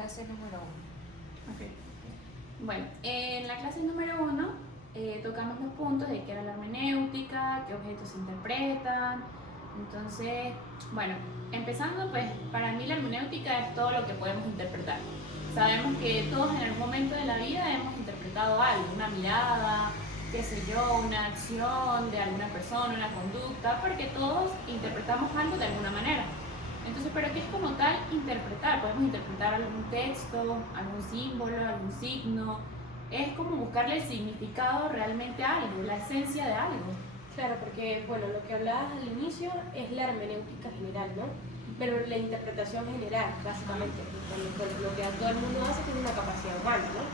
clase número 1. Okay. Bueno, en la clase número 1 tocamos los puntos de qué era la hermenéutica, qué objetos se interpretan. Entonces, bueno, empezando, pues para mí la hermenéutica es todo lo que podemos interpretar. Sabemos que todos en algún momento de la vida hemos interpretado algo, una mirada, qué sé yo, una acción de alguna persona, una conducta, porque todos interpretamos algo de alguna manera. Entonces, ¿pero qué es como tal interpretar? Podemos interpretar algún texto, algún símbolo, algún signo. Es como buscarle el significado realmente a algo, la esencia de algo. Claro, porque bueno, lo que hablabas al inicio es la hermenéutica general, ¿no? Pero la interpretación general, básicamente, lo que todo el mundo hace tiene una capacidad humana, ¿no?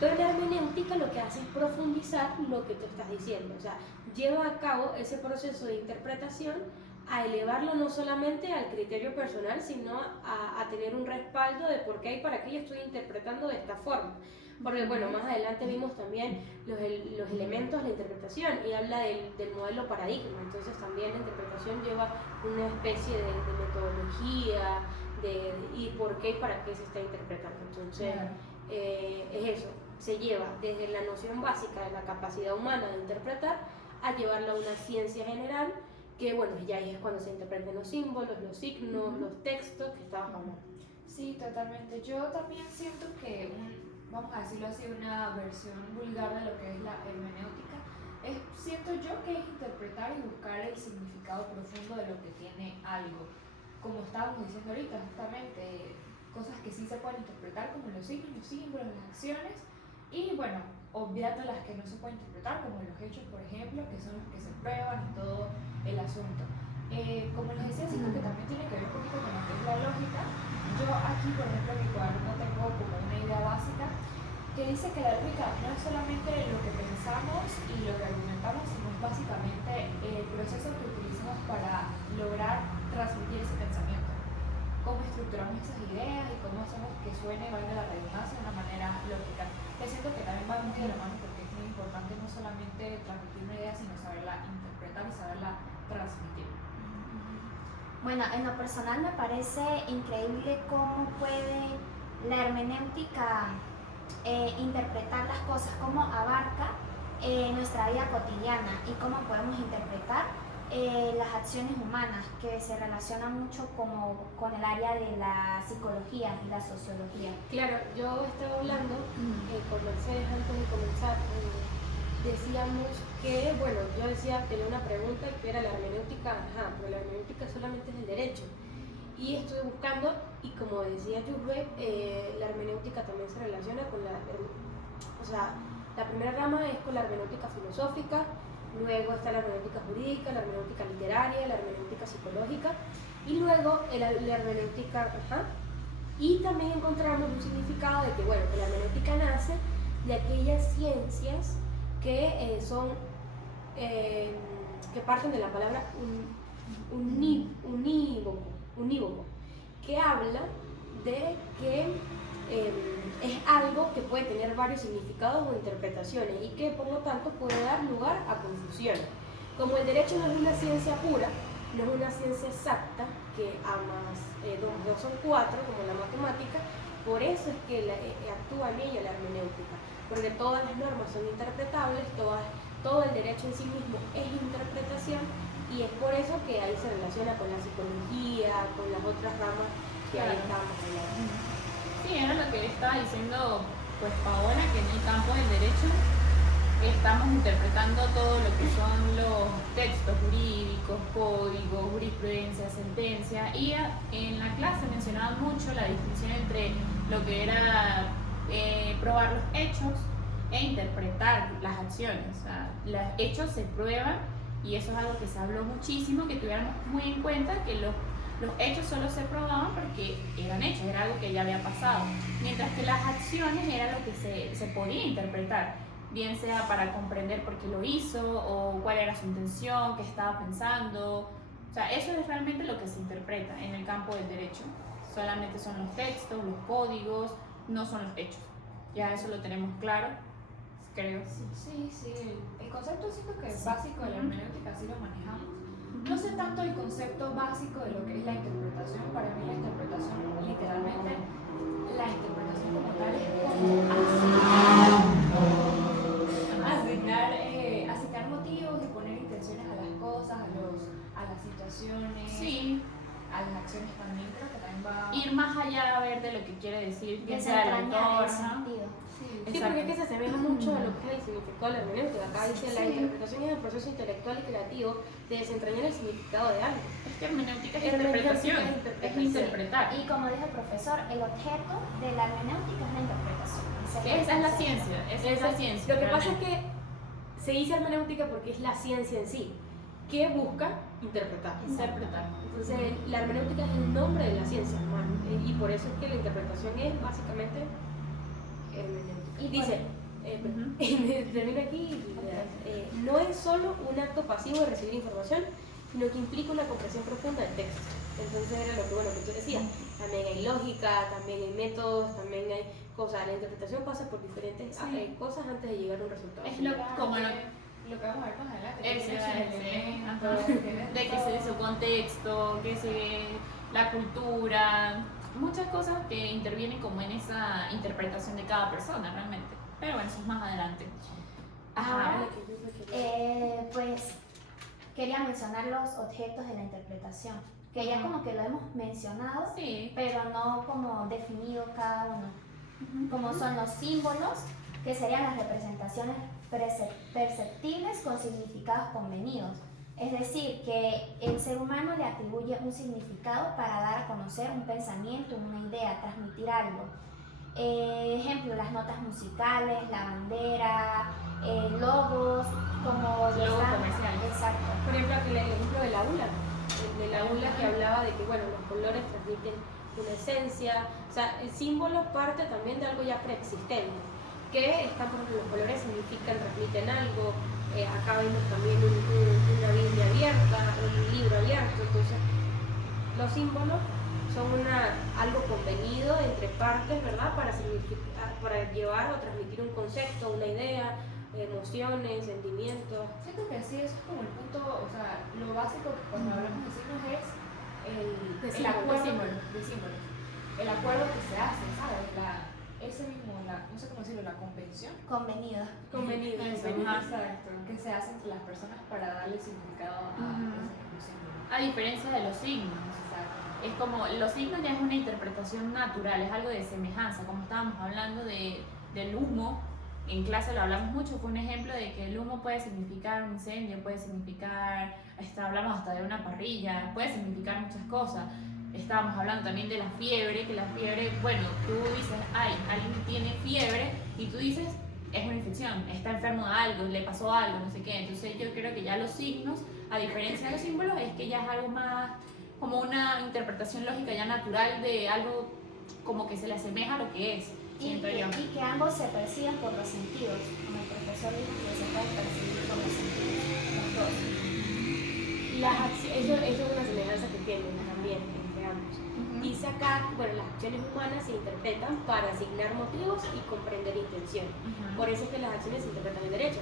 Pero la hermenéutica lo que hace es profundizar lo que tú estás diciendo, o sea, lleva a cabo ese proceso de interpretación a elevarlo no solamente al criterio personal, sino a tener un respaldo de por qué y para qué yo estoy interpretando de esta forma. Porque bueno, más adelante vimos también los elementos de la interpretación y habla del modelo paradigma, entonces también la interpretación lleva una especie de metodología y por qué y para qué se está interpretando. Entonces es eso, se lleva desde la noción básica de la capacidad humana de interpretar a llevarla a una ciencia general que bueno, ya ahí es cuando se interpretan los símbolos, los signos, los textos que estábamos hablando. Sí, totalmente. Yo también siento que vamos a decirlo así, una versión vulgar de lo que es la hermenéutica, siento yo que es interpretar y buscar el significado profundo de lo que tiene algo. Como estábamos diciendo ahorita, justamente, cosas que sí se pueden interpretar como los signos, los símbolos, las acciones, y bueno, obviando las que no se pueden interpretar, como los hechos, por ejemplo, que son los que se prueban y todo el asunto. Como les decía, siento que también tiene que ver un poquito con lo que es la lógica. Yo aquí, por ejemplo, en mi cuaderno tengo como una idea básica que dice que la lógica no es solamente lo que pensamos y lo que argumentamos, sino es básicamente el proceso que utilizamos para lograr transmitir ese pensamiento. Cómo estructuramos esas ideas y cómo hacemos que suene, valga la redundancia, de una manera lógica. Yo siento que también va muy de la mano porque es muy importante no solamente transmitir una idea, sino saberla interpretar y saberla transmitir. Bueno, en lo personal me parece increíble cómo puede la hermenéutica interpretar las cosas, cómo abarca nuestra vida cotidiana y cómo podemos interpretar las acciones humanas, que se relacionan mucho como con el área de la psicología y la sociología. Claro, yo estaba hablando con Mercedes antes de comenzar. Decíamos que, bueno, yo decía, tenía una pregunta y que era la hermenéutica, pero la hermenéutica solamente es el derecho. Y estuve buscando, y como decía Yurbe, la hermenéutica también se relaciona con la primera rama es con la hermenéutica filosófica, luego está la hermenéutica jurídica, la hermenéutica literaria, la hermenéutica psicológica, y luego la hermenéutica, y también encontramos un significado de que, bueno, que la hermenéutica nace de aquellas ciencias que que parten de la palabra unívoco, que habla de que es algo que puede tener varios significados o interpretaciones y que por lo tanto puede dar lugar a confusiones. Como el derecho no es una ciencia pura, no es una ciencia exacta, que a más 2 más 2 son 4, como la matemática, por eso es que actúa en ella la hermenéutica, porque todas las normas son interpretables, todo el derecho en sí mismo es interpretación, y es por eso que ahí se relaciona con la psicología, con las otras ramas que ahí estábamos hablando. Sí, era lo que estaba diciendo pues Paola, que en el campo del derecho estamos interpretando todo lo que son los textos jurídicos, códigos, jurisprudencia, sentencia, y en la clase mencionaban mucho la distinción entre lo que era probar los hechos e interpretar las acciones. O sea, los hechos se prueban y eso es algo que se habló muchísimo, que tuviéramos muy en cuenta que los hechos solo se probaban porque eran hechos, era algo que ya había pasado, mientras que las acciones era lo que se podía interpretar, bien sea para comprender por qué lo hizo o cuál era su intención, qué estaba pensando. O sea, eso es realmente lo que se interpreta en el campo del derecho. Solamente son los textos, los códigos, no son los hechos. Ya eso lo tenemos claro, creo. Sí. El concepto siento que es básico de la hermenéutica, así lo manejamos. No sé tanto el concepto básico de lo que es la interpretación. Para mí la interpretación literalmente allá a ver de lo que quiere decir, quién sea el Desentrañar autor. el Ajá. sentido. Sí, Exacto. porque es que se asemeja mucho a lo que es el significado de la hermenéutica. Acá dice la Sí. interpretación es el proceso intelectual y creativo de desentrañar el significado de algo. Es que hermenéutica es Hermenéutica interpretación, es es interpretación. interpretar. Y como dijo el profesor, el objeto de la hermenéutica es la interpretación. Esa es la ciencia, esa es la ciencia. Lo que pasa es realmente. que se dice hermenéutica porque es la ciencia en sí, que busca interpretar. Interpretar. Entonces, la hermenéutica es el nombre de la ciencia, hermano, y por eso es que la interpretación es básicamente hermenéutica. Y Dice, Ujú. termino aquí, no es solo un acto pasivo de recibir información, sino que implica una comprensión profunda del texto. Entonces era lo que, bueno, que tú decías, también hay lógica, también hay métodos, también hay cosas. La interpretación pasa por diferentes Sí. cosas antes de llegar a un resultado. Es lo, como lo, Lo que vamos a ver más adelante. Eso que iba a tiene sus decir, elementos, ajá. tiene de que todo. se su contexto, que se la cultura, muchas cosas que intervienen como en esa interpretación de cada persona realmente. Pero bueno, eso es más adelante. Ahora, Lo que yo quería- pues quería mencionar los objetos de la interpretación, que ya Ajá. como que lo hemos mencionado, Sí. pero no como definido cada uno, como son los símbolos, que serían las representaciones perceptibles con significados convenidos. Es decir, que el ser humano le atribuye un significado para dar a conocer un pensamiento, una idea, transmitir algo. Ejemplo, las notas musicales, la bandera, logos, como Logos están- comerciales. Exacto. Por ejemplo, el ejemplo de la ULA, el de la ULA que hablaba de que bueno, los colores transmiten una esencia, o sea, el símbolo parte también de algo ya preexistente, que están, por ejemplo, los colores significan, transmiten algo, acá vemos también una Biblia abierta, un libro abierto, entonces los símbolos son algo convenido entre partes, ¿verdad? Para llevar o transmitir un concepto, una idea, emociones, sentimientos. Siento que sí, eso es como el punto, o sea, lo básico que cuando hablamos de signos es De el símbolos, acuerdo de símbolos. de símbolos. El acuerdo que se hace, ¿sabes? Ese mismo, no sé cómo decirlo, la convención. Convenido. Convenido. Eso, convenido. ajá. Exacto. Que se hace entre las personas para darle significado a Ujú. ese mismo símbolo. A diferencia de los signos. Exacto. Es como, los signos ya es una interpretación natural, es algo de semejanza, como estábamos hablando del humo, en clase lo hablamos mucho, fue un ejemplo de que el humo puede significar un incendio, puede significar, hablamos hasta de una parrilla, puede significar muchas cosas. Estábamos hablando también de la fiebre, que la fiebre, bueno, tú dices, ay, alguien tiene fiebre, y tú dices, es una infección, está enfermo de algo, le pasó algo, no sé qué. Entonces yo creo que ya los signos, a diferencia de los símbolos, es que ya es algo más como una interpretación lógica ya natural de algo como que se le asemeja a lo que es, Y siento que, yo. y que ambos se perciben por los sentidos, como el profesor dijo que se pueden percibir por los sentidos, los dos. Eso es una semejanza que tienen también entre ambos. Dice acá, bueno, las acciones humanas se interpretan para asignar motivos y comprender intenciones. Por eso es que las acciones se interpretan en derecho.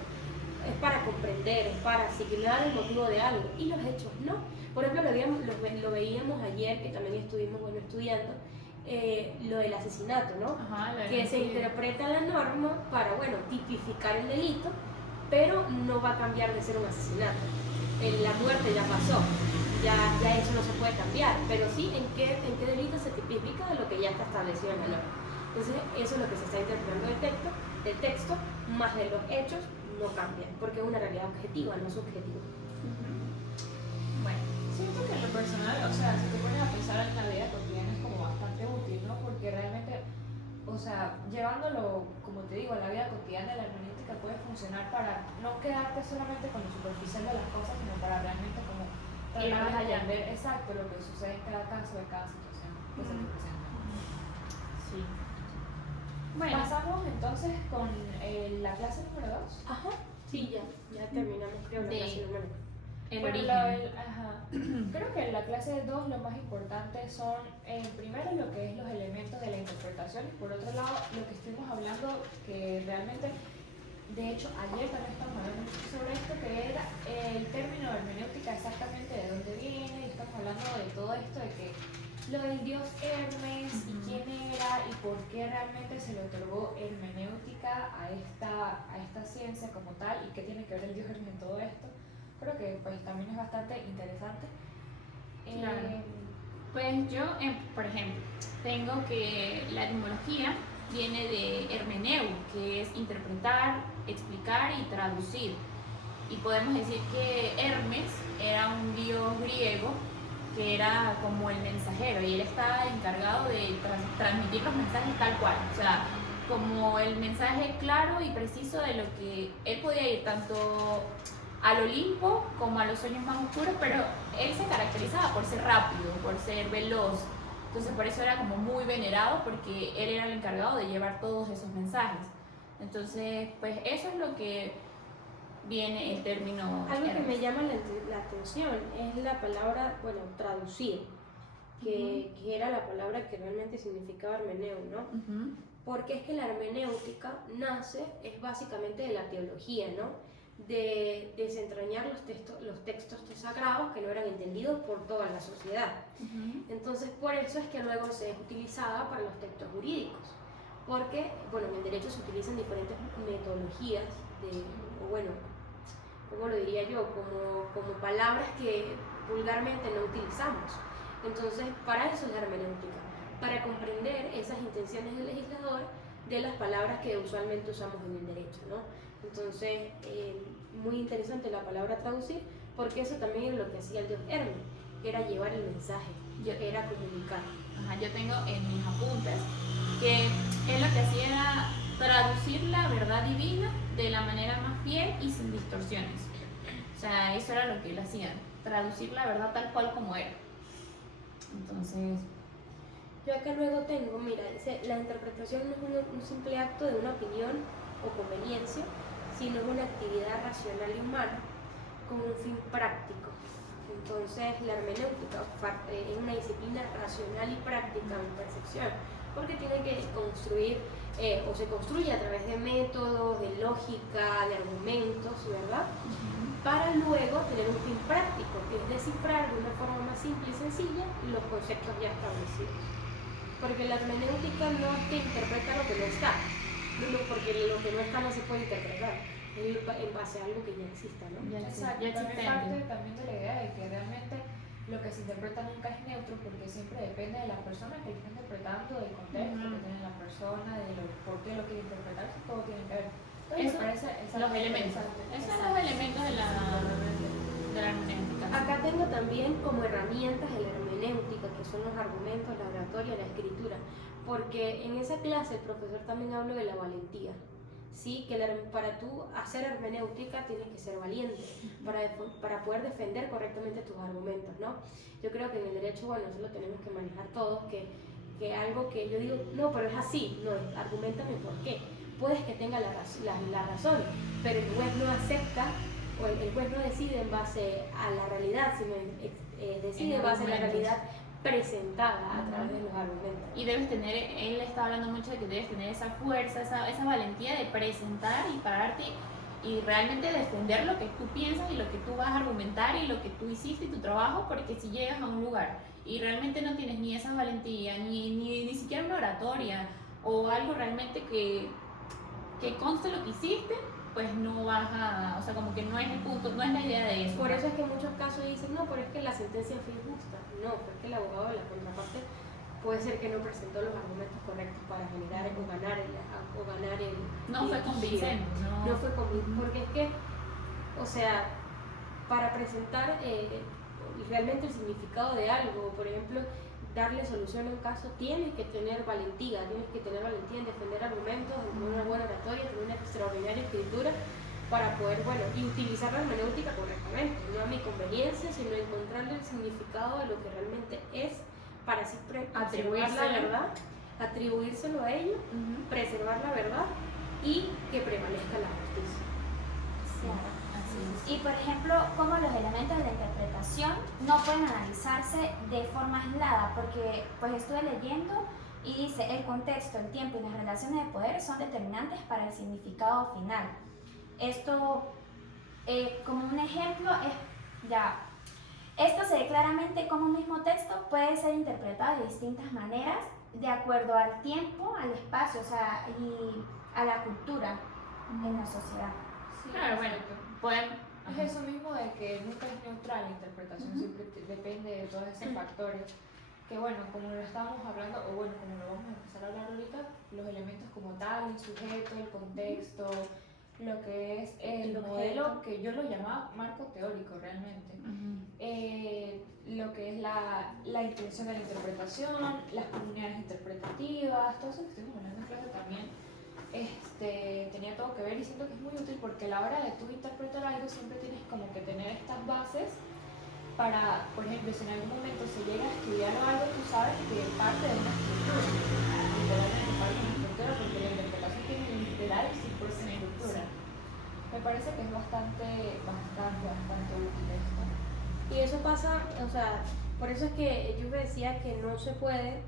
Es para comprender, es para asignar el motivo de algo. Y los hechos no. Por ejemplo, lo veíamos ayer, que también estuvimos estudiando, lo del asesinato, ¿no? Ajá, lo Que se sí. interpreta la norma para, bueno, tipificar el delito, pero no va a cambiar de ser un asesinato. La muerte ya pasó, ya eso no se puede cambiar, pero sí en qué delito se tipifica de lo que ya está establecido en la norma. Entonces, eso es lo que se está interpretando del texto, más de los hechos no cambian, porque es una realidad objetiva, no subjetiva. Bueno, Siento que en lo personal, o sea, si te pones a pensar en la vida cotidiana es como bastante útil, ¿no? Porque realmente, o sea, llevándolo, como te digo, a la vida cotidiana, la hermenéutica puede funcionar para no quedarte solamente con lo superficial de las cosas, sino para realmente como Ir más tratar de allá. entender exacto lo que sucede en cada caso, de cada situación que se te presenta. sí. Bueno, Pasamos entonces con la clase número 2. Ajá, sí, ya terminamos, creo, la De- clase número. el Bueno, origen. Creo que en la clase 2 lo más importante son, primero, lo que es los elementos de la interpretación y por otro lado, lo que estuvimos hablando, que realmente, de hecho, ayer también estamos hablando mucho sobre esto, que era el término hermenéutica, exactamente de dónde viene, y estamos hablando de todo esto, de que lo del dios Hermes y quién era y por qué realmente se le otorgó hermenéutica a esta ciencia como tal y qué tiene que ver el dios Hermes en todo esto. Creo que pues también es bastante interesante. Claro. Pues yo, por ejemplo, tengo que la etimología viene de hermeneu, que es interpretar, explicar y traducir. Y podemos decir que Hermes era un dios griego que era como el mensajero y él estaba encargado de transmitir los mensajes tal cual, o sea, como el mensaje claro y preciso de lo que él podía ir tanto al Olimpo como a los sueños más oscuros, pero él se caracterizaba por ser rápido, por ser veloz, entonces por eso era como muy venerado porque él era el encargado de llevar todos esos mensajes. Entonces, pues eso es lo que viene el término. Algo que Hermes. me llama la atención es la palabra, bueno, traducir, que era la palabra que realmente significaba hermeneu, ¿no? Ujú. Porque es que la hermenéutica nace, es básicamente de la teología, ¿no? De desentrañar los textos sagrados que no eran entendidos por toda la sociedad. Ujú. Entonces, por eso es que luego se es utilizada para los textos jurídicos. Porque, bueno, en el derecho se utilizan diferentes metodologías, o bueno, ¿cómo lo diría yo? Como palabras que vulgarmente no utilizamos. Entonces, para eso es la hermenéutica, para comprender esas intenciones del legislador de las palabras que usualmente usamos en el derecho, ¿no? Entonces, muy interesante la palabra traducir, porque eso también es lo que hacía el dios Hermes, era llevar el mensaje, era comunicar. Ajá, yo tengo en mis apuntes que él lo que hacía era traducir la verdad divina de la manera más fiel y sin distorsiones. O sea, eso era lo que él hacía, traducir la verdad tal cual como era. Entonces, Yo acá luego tengo, mira, dice, la interpretación no es un simple acto de una opinión o conveniencia, sino es una actividad racional y humana con un fin práctico. Entonces, la hermenéutica es una disciplina racional y práctica en percepción, porque tiene que construir, o se construye a través de métodos, de lógica, de argumentos, ¿verdad? Para luego tener un fin práctico, que es descifrar de una forma más simple y sencilla los conceptos ya establecidos. Porque la hermenéutica no es que interpreta lo que no está, porque lo que no está no se puede interpretar, es en base a algo que ya exista, ¿no? Exacto, ya también existente. parte también de la idea de que realmente lo que se interpreta nunca es neutro porque siempre depende de la persona que lo está interpretando, del contexto que tiene la persona, de por qué lo quiere interpretar, eso todo tiene que ver. Entonces, Eso, me parece los exactamente elementos. interesante. Esos son los elementos de la hermenéutica. Acá tengo también como herramientas de la hermenéutica, que son los argumentos, la oratoria, la escritura, porque en esa clase el profesor también habló de la valentía. Sí, que para tú hacer hermenéutica tienes que ser valiente para poder defender correctamente tus argumentos, ¿no? Yo creo que en el derecho, bueno, eso lo tenemos que manejar todos, que algo que yo digo, no, pero es así, no, argumentame por qué. Puedes que tenga la razón, pero el juez no acepta, o el juez no decide en base a la realidad, sino decide en base a la realidad presentada a través de los argumentos. Y debes tener, él está hablando mucho de que debes tener esa fuerza, esa valentía de presentar y pararte y realmente defender lo que tú piensas y lo que tú vas a argumentar y lo que tú hiciste y tu trabajo, porque si llegas a un lugar y realmente no tienes ni esa valentía, ni siquiera una oratoria o algo realmente que conste lo que hiciste, pues no vas a, o sea, como que no es el punto, no es la idea de eso. Por eso es que en muchos casos dicen, no, pero es que la sentencia fue injusta. No, porque el abogado de la contraparte puede ser que no presentó los argumentos correctos para generar o ganar el No fue convincente, no fue convincente, porque es que, o sea, para presentar realmente el significado de algo, por ejemplo, darle solución a un caso, tienes que tener valentía en defender argumentos, en tener una buena oratoria, tener una extraordinaria escritura para poder, bueno, y utilizar la hermenéutica correctamente, no a mi conveniencia, sino encontrarle el significado de lo que realmente es para así preservar la verdad, atribuírselo a ello, preservar la verdad y que prevalezca la justicia. Y por ejemplo, como los elementos de la interpretación no pueden analizarse de forma aislada, porque pues estuve leyendo y dice el contexto, el tiempo y las relaciones de poder son determinantes para el significado final. Esto, como un ejemplo, esto se ve claramente como un mismo texto puede ser interpretado de distintas maneras de acuerdo al tiempo, al espacio, o sea, y a la cultura en la sociedad. Sí, Claro, bueno, exacto. Es eso mismo de que nunca es neutral la interpretación, siempre depende de todos esos factores que bueno, como lo estábamos hablando, o bueno, como lo vamos a empezar a hablar ahorita, los elementos como tal, el sujeto, el contexto, lo que es el El modelo, objeto. que yo lo llamaba marco teórico realmente. Lo que es la intención de la interpretación, las comunidades interpretativas, todo eso que estuvimos hablando en clase también, tenía todo que ver y siento que es muy útil porque a la hora de tú interpretar algo siempre tienes como que tener estas bases para, por ejemplo, si en algún momento se llega a estudiar algo, tú sabes que parte de una estructura, literalmente parte de una estructura, porque la interpretación tiene literal 100% estructura. Me parece que es bastante útil esto. Y eso pasa, o sea, por eso es que yo decía que no se puede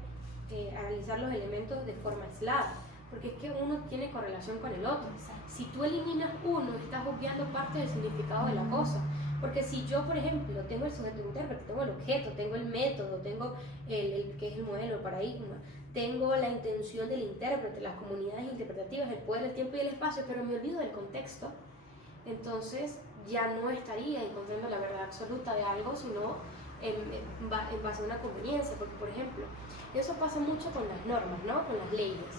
analizar los elementos de forma aislada, porque es que uno tiene correlación con el otro. Si tú eliminas uno, estás obviando parte del significado de la cosa. Porque si yo, por ejemplo, tengo el sujeto intérprete, tengo el objeto, tengo el método, tengo el que es el modelo, el paradigma, tengo la intención del intérprete, las comunidades interpretativas, el poder, el tiempo y el espacio, pero me olvido del contexto, entonces ya no estaría encontrando la verdad absoluta de algo, sino en base a una conveniencia. Porque, por ejemplo, eso pasa mucho con las normas, ¿no? Con las leyes.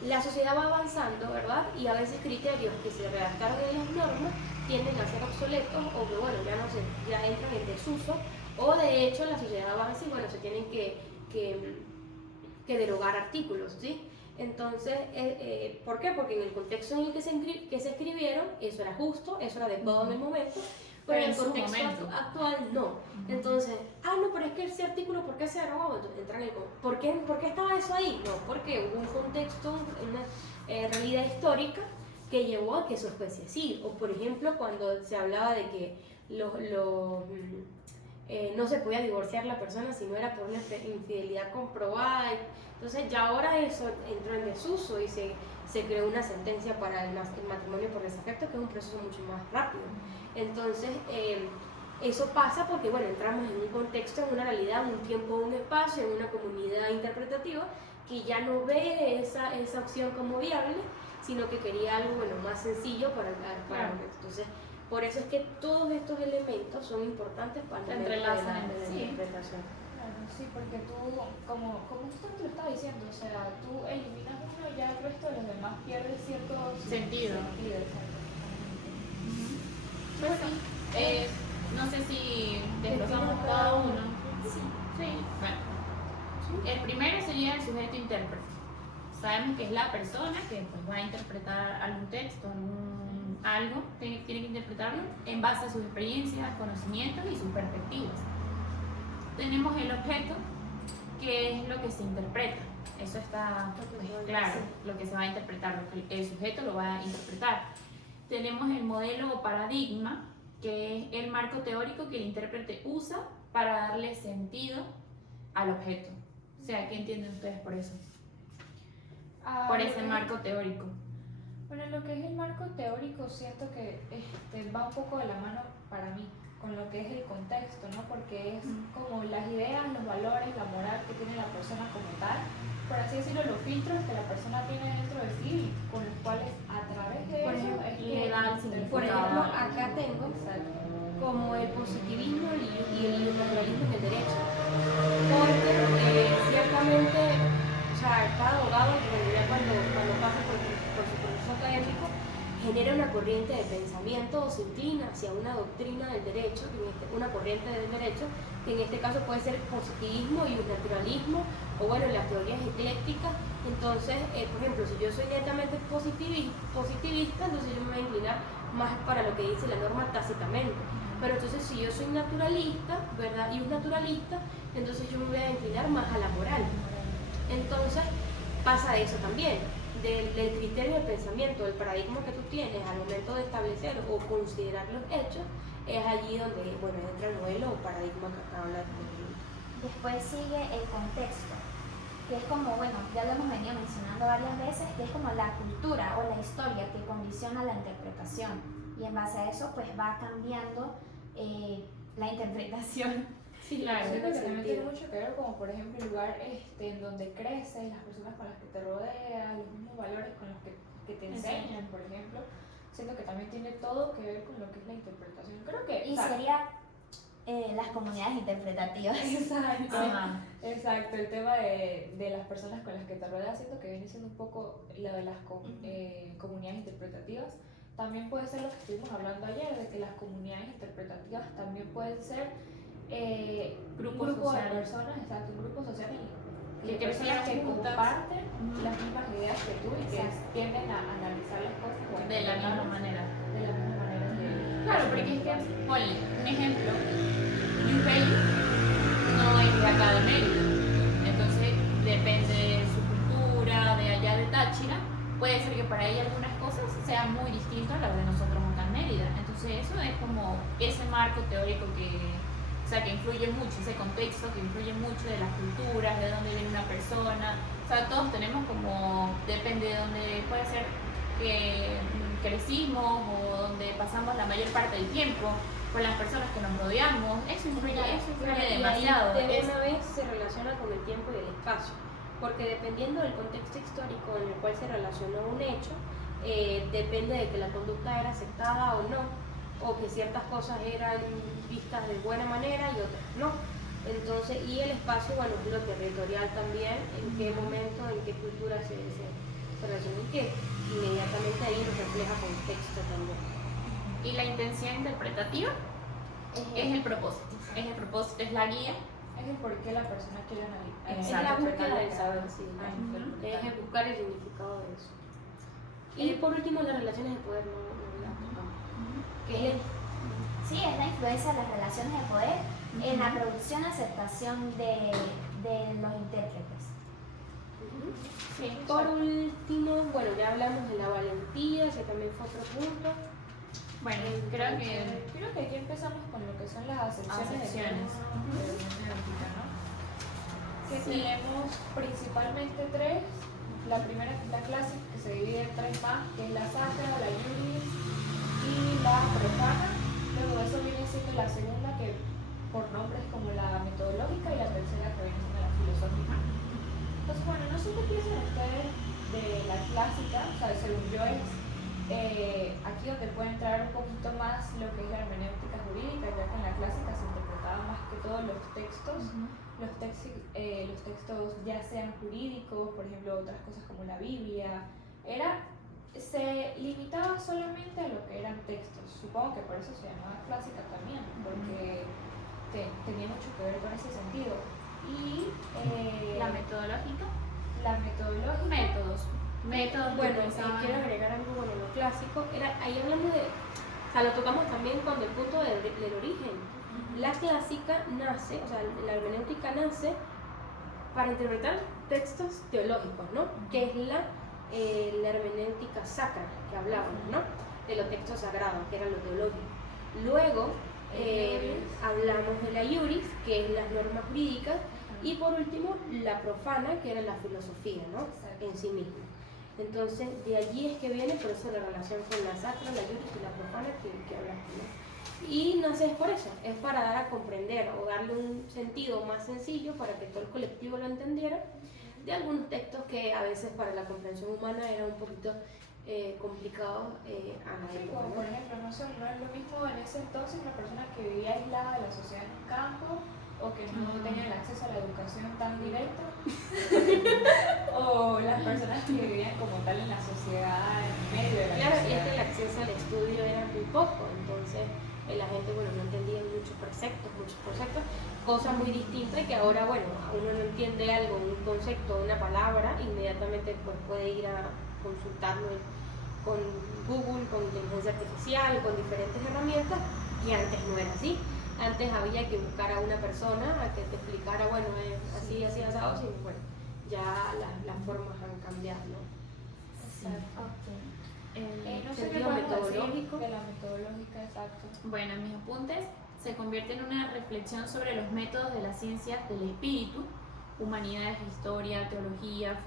La sociedad va avanzando, ¿verdad? Y a veces criterios que se redactaron en las normas tienden a ser obsoletos o que, bueno, ya no sé, ya entran en desuso, o de hecho la sociedad avanza y, bueno, se tienen que derogar artículos, ¿sí? Entonces, ¿por qué? Porque en el contexto en el que se escribieron, eso era justo, eso era adecuado en el momento, pero en el contexto actual no. Entonces, no, pero es que ese artículo, ¿por qué se derogó? Entonces, entran en el ¿por qué estaba eso ahí? No, porque hubo un contexto, una realidad histórica que llevó a que eso fuese así. O, por ejemplo, cuando se hablaba de que no se podía divorciar la persona si no era por una infidelidad comprobada. Entonces ya ahora eso entró en desuso y se creó una sentencia para el matrimonio por desafecto, que es un proceso mucho más rápido. Entonces eso pasa porque, bueno, entramos en un contexto, en una realidad, en un tiempo, un espacio, en una comunidad interpretativa que ya no ve esa opción como viable, sino que quería algo, bueno, más sencillo para Claro. entonces. Por eso es que todos estos elementos son importantes para Se el momento entrelazan de la entre sí. interpretación. Claro, sí, porque tú, como tú te lo estabas diciendo, o sea, tú eliminas uno y ya el resto de los demás pierde cierto Sentido. exacto. Pues sí. No sé si desglosamos cada uno. Sí. Sí. Bueno. El primero sería el sujeto intérprete. Sabemos que es la persona que pues, va a interpretar algún texto, algo, tiene que interpretarlo en base a sus experiencias, conocimientos y sus perspectivas. Tenemos el objeto, que es lo que se interpreta. Eso está pues, claro, lo que se va a interpretar, lo que el sujeto lo va a interpretar. Tenemos el modelo o paradigma, que es el marco teórico que el intérprete usa para darle sentido al objeto. O sea, ¿qué entienden ustedes por eso? Por ese marco teórico. Bueno, lo que es el marco teórico siento que va un poco de la mano para mí con lo que es el contexto, ¿no? Porque es como las ideas, los valores, la moral que tiene la persona como tal, por así decirlo, los filtros que la persona tiene dentro de sí, con los cuales a través de Por eso ejemplo, es le da el significado. Por ejemplo, acá tengo Exacto. como el positivismo y el ilustralismo en el derecho. Porque ciertamente, o sea, cada abogado en realidad cuando pasa por su proceso académico genera una corriente de pensamiento o se inclina hacia una doctrina del derecho, una corriente del derecho, que en este caso puede ser positivismo y naturalismo, o bueno, las teorías eclécticas. Entonces, por ejemplo, si yo soy netamente positivista, entonces yo me voy a inclinar más para lo que dice la norma tácitamente. Pero entonces si yo soy naturalista, ¿verdad? Y un naturalista, entonces yo me voy a inclinar más a la moral. Entonces pasa eso también, del criterio del pensamiento, del paradigma que tú tienes al momento de establecer o considerar los hechos, es allí donde, bueno, entra el modelo o paradigma que acá habla de. Después sigue el contexto, que es como, bueno, ya lo hemos venido mencionando varias veces, que es como la cultura o la historia que condiciona la interpretación. Y en base a eso, pues va cambiando la interpretación. Sí, Claro, siento que también tiene sentido. mucho que ver como por ejemplo el lugar en donde creces, las personas con las que te rodeas, los mismos valores con los que te enseñan, por ejemplo. Siento que también tiene todo que ver con lo que es la interpretación. Creo que... Y sería las comunidades interpretativas. Exacto. Ajá. Exacto, el tema de las personas con las que te rodeas, siento que viene siendo un poco lo de las comunidades interpretativas. También puede ser lo que estuvimos hablando ayer, de que las comunidades interpretativas también pueden ser un grupo de sociales. personas, exacto, un grupo social Que de personas que crecieron juntas. comparten Ujú. las mismas ideas que tú y que Exacto. tienden a analizar las cosas o a De la misma interpretarlas manera. de la misma manera que Claro, porque es que, ponle un ejemplo, New Delhi no es de acá de Mérida, entonces depende de su cultura, de allá de Táchira, puede ser que para ella algunas cosas sean muy distintas a las de nosotros acá en Mérida, entonces eso es como ese marco teórico que, o sea, que influye mucho, ese contexto que influye mucho de las culturas, de dónde viene una persona, o sea, todos tenemos como, depende de dónde puede ser que crecimos o donde pasamos la mayor parte del tiempo con las personas que nos rodeamos, eso influye demasiado. Y ahí de una vez se relaciona con el tiempo y el espacio, porque dependiendo del contexto histórico en el cual se relacionó un hecho, depende de que la conducta era aceptada o no, o que ciertas cosas eran vistas de buena manera y otras no. Entonces, y el espacio, bueno, es lo territorial también, en qué momento, en qué cultura se relaciona y que inmediatamente ahí nos refleja contexto también. Y la intención interpretativa es el propósito, es la guía. es el por qué la persona quiere analizar. Es la búsqueda del saber, sí. Ujú. Es el buscar el significado de eso. Y por último, las relaciones de poder, no las tocamos. Que es Sí, es la influencia de las relaciones de poder en la producción y aceptación de los intérpretes. Sí, Por último, bueno, ya hablamos de la valentía, ese también fue otro punto. bueno, creo que aquí empezamos con lo que son las acepciones Acepciones. de hermenéutica, ¿no? Que tenemos principalmente tres. La primera es la clásica, que se divide en tres más, que es la sacra, la iuris y la profana. Luego eso viene siendo la segunda, que por nombre es como la metodológica, y la tercera que viene siendo la filosófica. Entonces, bueno, no sé qué piensan ustedes de la clásica, o sea, según yo es aquí donde puede entrar un poquito más lo que es la hermenéutica jurídica, ya que en la clásica se interpretaban más que todo los textos, los textos ya sean jurídicos, por ejemplo, otras cosas como la Biblia, se limitaba solamente a lo que eran textos. Supongo que por eso se llamaba clásica también, porque tenía mucho que ver con ese sentido. Y la metodológica, la metodológica. métodos Bueno, que pensaban- quiero agregar algo, bueno, lo clásico, ahí hablamos de, o sea, lo tocamos también con el punto del origen. La clásica nace, o sea, la hermenéutica nace para interpretar textos teológicos, ¿no? Que es la hermenéutica sacra que hablábamos, ¿no? De los textos sagrados, que eran lo teológico. Luego hablamos de la iuris, que es las normas jurídicas, y por último la profana, que era la filosofía, ¿no? Exacto. En sí misma. Entonces, de allí es que viene, por eso la relación con la sacra, la iuris y la profana que hablaste, ¿no? Y nace es por eso, es para dar a comprender o darle un sentido más sencillo para que todo el colectivo lo entendiera, de algunos textos que a veces para la comprensión humana eran un poquito complicados a la Sí, época, como ¿no? por ejemplo, no es lo mismo en ese entonces una persona que vivía aislada de la sociedad en un campo o que no tenía el acceso a la educación tan directa o las personas que vivían como tal en la sociedad en medio de la Claro, y sociedad. el acceso al estudio era muy poco, entonces la gente, bueno, no entendía muchos conceptos, cosas muy distintas que ahora, bueno, uno no entiende algo, un concepto, una palabra, inmediatamente pues puede ir a consultarlo con Google, con inteligencia artificial, con diferentes herramientas, y antes no era así. Antes había que buscar a una persona a que te explicara, bueno, es así, así, asado, y bueno, ya las formas han cambiado, ¿no? Exacto. No sé qué sentido podemos decir metodológico. de la metodológica, exacto. Bueno, en mis apuntes se convierte en una reflexión sobre los métodos de las ciencias del espíritu, humanidades, historia, teología,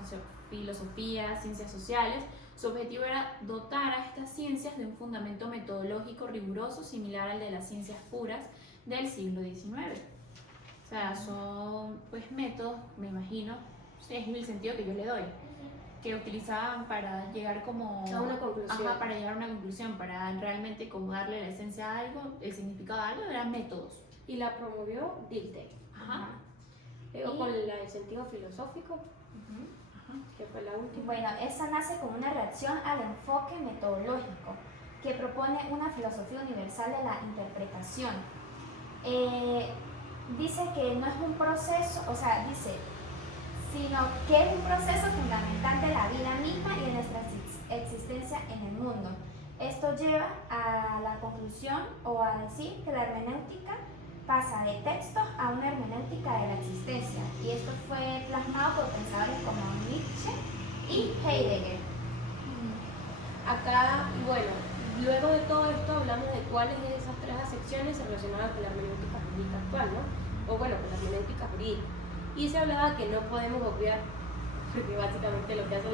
filosofía, ciencias sociales. Su objetivo era dotar a estas ciencias de un fundamento metodológico riguroso similar al de las ciencias puras del siglo XIX. O sea, son pues métodos, me imagino, es el sentido que yo le doy, que utilizaban para llegar como A una conclusión. Ajá, para llegar a una conclusión, para realmente como darle la esencia a algo, el significado a algo, eran métodos. Y la promovió Dilthey. Ajá. Luego Y- con la del sentido filosófico, que fue la última. Bueno, esa nace como una reacción al enfoque metodológico que propone una filosofía universal de la interpretación. Dice que no es un proceso, o sea, dice, sino que es un proceso fundamental de la vida misma y de nuestra existencia en el mundo. Esto lleva a la conclusión o a decir que la hermenéutica pasa de textos a una hermenéutica de la existencia, y esto fue plasmado por pensadores como Nietzsche y Heidegger. Acá, bueno, luego de todo esto hablamos de cuáles de esas tres acepciones se relacionaban con la hermenéutica jurídica actual, ¿no? O bueno, con la hermenéutica jurídica. Y se hablaba que no podemos obviar, porque básicamente lo que hace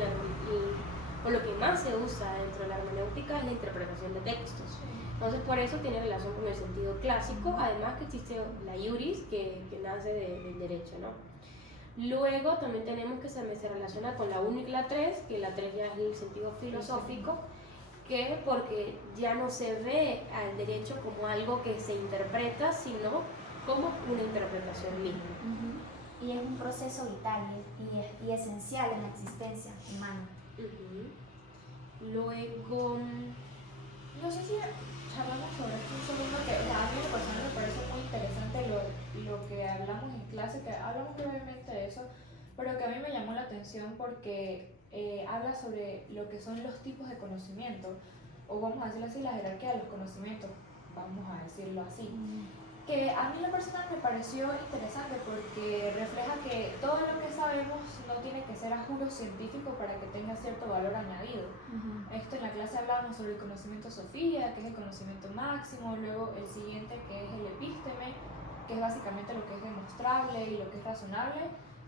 o lo que más se usa dentro de la hermenéutica es la interpretación de textos. Entonces por eso tiene relación con el sentido clásico, además que existe la iuris que nace del derecho, ¿no? Luego también tenemos que se relaciona con la 1 y la 3, que la 3 ya es el sentido filosófico, que porque ya no se ve al derecho como algo que se interpreta, sino como una interpretación misma. Y es un proceso vital y esencial en la existencia humana. Luego, No sé si charlamos sobre esto un segundo, que o sea, a mí en lo personal me parece muy interesante lo que hablamos en clase, que hablamos brevemente de eso, pero que a mí me llamó la atención porque habla sobre lo que son los tipos de conocimiento, o vamos a decirlo así, la jerarquía de los conocimientos, vamos a decirlo así. Que a mí en lo personal me pareció interesante porque refleja que todo lo que sabemos no tiene que ser a juro científico para que tenga cierto valor añadido. Esto en la clase hablábamos sobre el conocimiento Sofía, que es el conocimiento máximo, luego el siguiente que es el epísteme, que es básicamente lo que es demostrable y lo que es razonable,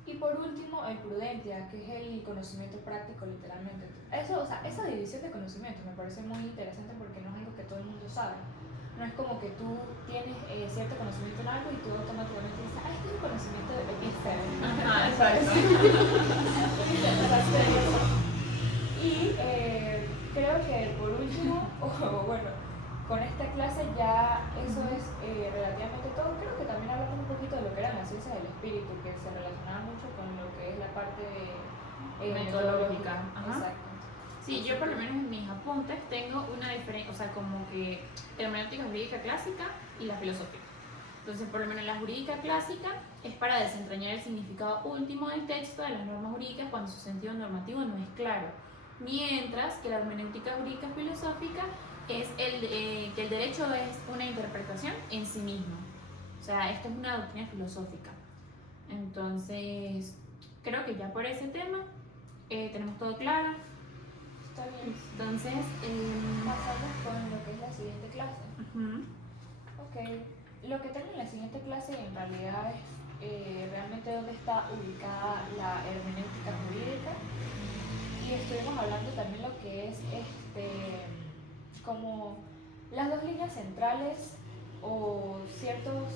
y por último el prudentia, que es el conocimiento práctico literalmente. Eso, o sea, esa división de conocimientos me parece muy interesante porque no es algo que todo el mundo sabe. No es como que tú tienes cierto conocimiento en algo y tú automáticamente dices, ah, este es un conocimiento de epísteme. Ajá, exacto. Y creo que por último, o bueno, con esta clase ya eso es relativamente todo. Creo que también hablamos un poquito de lo que eran las ciencias del espíritu, que se relacionaba mucho con lo que es la parte Metodológica. Ajá. Exacto. Sí, yo por lo menos en mis apuntes tengo una diferencia, o sea, como que hermenéutica jurídica clásica y la filosófica. Entonces, por lo menos la jurídica clásica es para desentrañar el significado último del texto de las normas jurídicas cuando su sentido normativo no es claro. Mientras que la hermenéutica jurídica filosófica es que el derecho es una interpretación en sí mismo. O sea, esto es una doctrina filosófica. Entonces, creo que ya por ese tema tenemos todo claro. Está bien. Entonces, Pasamos con lo que es la siguiente clase. Ok, lo que tengo en la siguiente clase en realidad es realmente dónde está ubicada la hermenéutica jurídica, y estuvimos hablando también lo que es como las dos líneas centrales o ciertos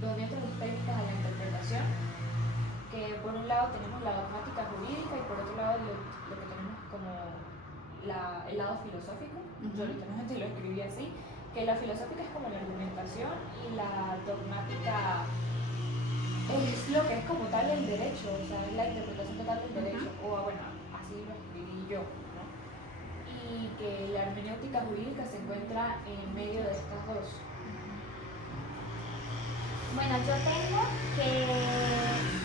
donétricos técnicas a la interpretación, que por un lado tenemos la dogmática jurídica y por otro lado lo que tenemos como el lado filosófico. Yo literalmente lo escribí así, que la filosófica es como la argumentación y la dogmática es lo que es como tal el derecho, o sea, es la interpretación total del derecho, o bueno, así lo escribí yo, ¿no? Y que la hermenéutica jurídica se encuentra en medio de estas dos. Bueno, yo tengo que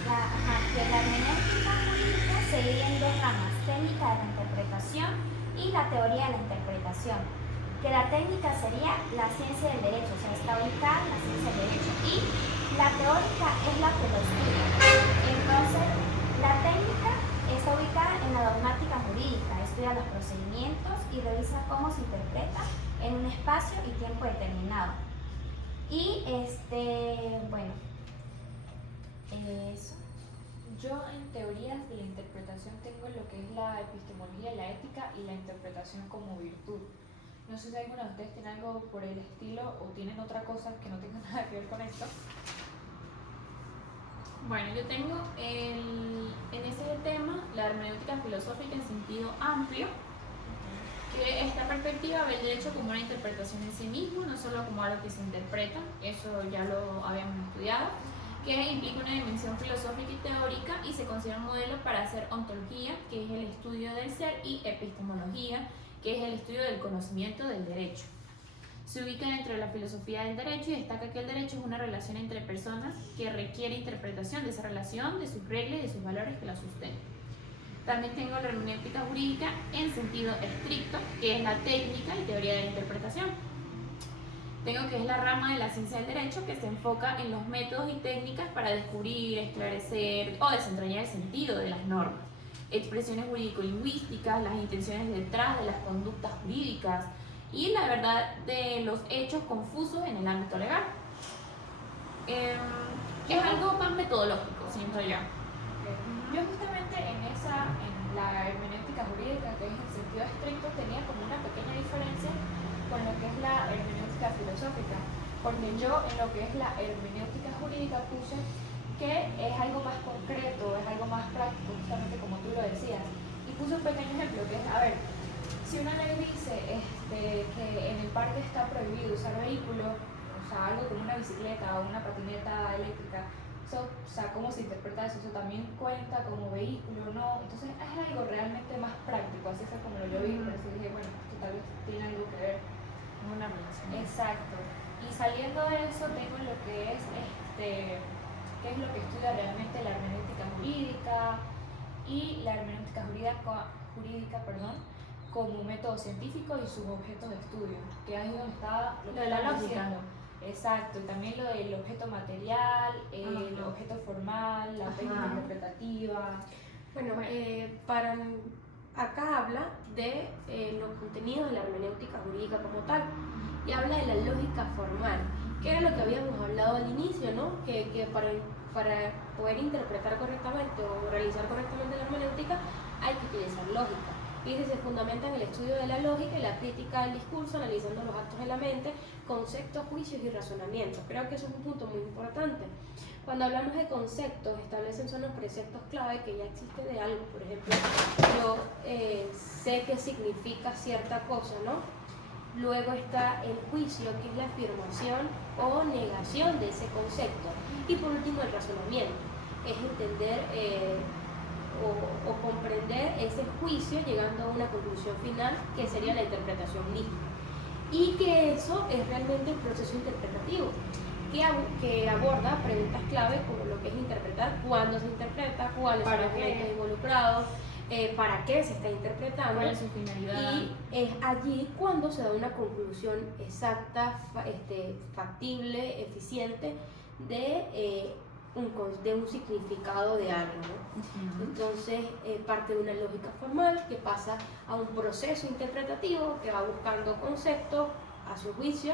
la hermenéutica jurídica se divide en dos ramas, técnica de la interpretación y la teoría de la interpretación. Que la técnica sería la ciencia del derecho, o sea, está ubicada en la ciencia del derecho, y la teórica es la que lo estudia. Entonces, la técnica está ubicada en la dogmática jurídica, estudia los procedimientos y revisa cómo se interpreta en un espacio y tiempo determinado. Y bueno, eso. Yo en teorías de la interpretación tengo lo que es la epistemología, la ética y la interpretación como virtud. No sé si alguno de ustedes tiene algo por el estilo o tienen otra cosa que no tenga nada que ver con esto. bueno, yo tengo en ese tema la hermenéutica filosófica en sentido amplio, que esta perspectiva ve el derecho como una interpretación en sí mismo, no solo como algo que se interpreta, eso ya lo habíamos estudiado, que implica una dimensión filosófica y teórica y se considera un modelo para hacer ontología, que es el estudio del ser, y epistemología, que es el estudio del conocimiento del derecho. Se ubica dentro de la filosofía del derecho y destaca que el derecho es una relación entre personas que requiere interpretación de esa relación, de sus reglas y de sus valores que la sustentan. También tengo la hermenéutica jurídica en sentido estricto, que es la técnica y teoría de la interpretación. Tengo que es la rama de la ciencia del derecho que se enfoca en los métodos y técnicas para descubrir, esclarecer o desentrañar el sentido de las normas, expresiones jurídico-lingüísticas, las intenciones detrás de las conductas jurídicas y la verdad de los hechos confusos en el ámbito legal. Es algo más metodológico, siento yo. Yo justamente en la hermenéutica jurídica, que es en sentido estricto, tenía como una pequeña diferencia con lo que es la hermenéutica filosófica, porque yo en lo que es la hermenéutica jurídica puse que es algo más concreto, es algo más práctico, justamente como tú lo decías, y puse un pequeño ejemplo que es, a ver, si una ley dice que en el parque está prohibido usar vehículos, o sea, algo como una bicicleta o una patineta eléctrica, eso, o sea, ¿cómo se interpreta eso? ¿Eso también cuenta como vehículo o no? Entonces es algo realmente más práctico, así fue como lo yo vi, por eso dije, bueno, esto tal vez tiene algo que ver. Una relación. Exacto. Y saliendo de eso tengo lo que es qué es lo que estudia realmente la hermenéutica jurídica y la hermenéutica jurídica, como método científico y sus objetos de estudio, que es ahí donde está Lo de la estamos lógica. diciendo. Exacto, y también lo del objeto material, el objeto formal, la técnica interpretativa. Bueno, acá habla de los contenidos de la hermenéutica jurídica como tal y habla de la lógica formal, que era lo que habíamos hablado al inicio, ¿no? Que para poder interpretar correctamente o realizar correctamente la hermenéutica hay que utilizar lógica. Y se fundamenta en el estudio de la lógica y la crítica del discurso, analizando los actos de la mente, conceptos, juicios y razonamientos. Creo que eso es un punto muy importante. Cuando hablamos de conceptos, establecen son los preceptos clave que ya existe de algo. Por ejemplo, yo sé qué significa cierta cosa, ¿no? Luego está el juicio, que es la afirmación o negación de ese concepto. Y por último, el razonamiento, es entender o comprender ese juicio llegando a una conclusión final, que sería la interpretación misma. Y que eso es realmente el proceso interpretativo, que aborda preguntas clave como lo que es interpretar, cuándo se interpreta, cuáles son los elementos involucrados, para qué se está interpretando, ¿Cuál es su finalidad? y es allí cuando se da una conclusión exacta, factible, eficiente de un significado de algo, ¿no? Entonces parte de una lógica formal que pasa a un proceso interpretativo que va buscando conceptos a su juicio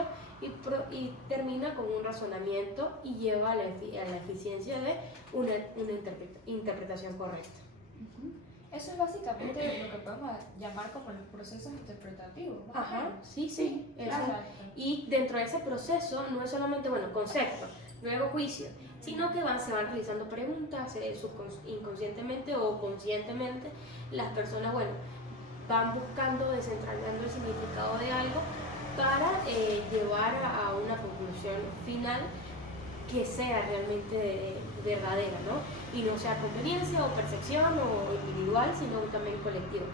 y termina con un razonamiento y lleva a la eficiencia de una interpretación correcta. Eso es básicamente lo que podemos llamar como los procesos interpretativos. ¿No? Ajá, sí, sí. Exacto. Y dentro de ese proceso no es solamente, conceptos, luego juicio, sino que se van realizando preguntas inconscientemente o conscientemente. Las personas, van buscando, desentrañando el significado de algo para llevar a una conclusión final que sea realmente verdadera, ¿no? Y no sea conveniencia o percepción o individual, sino también colectivo.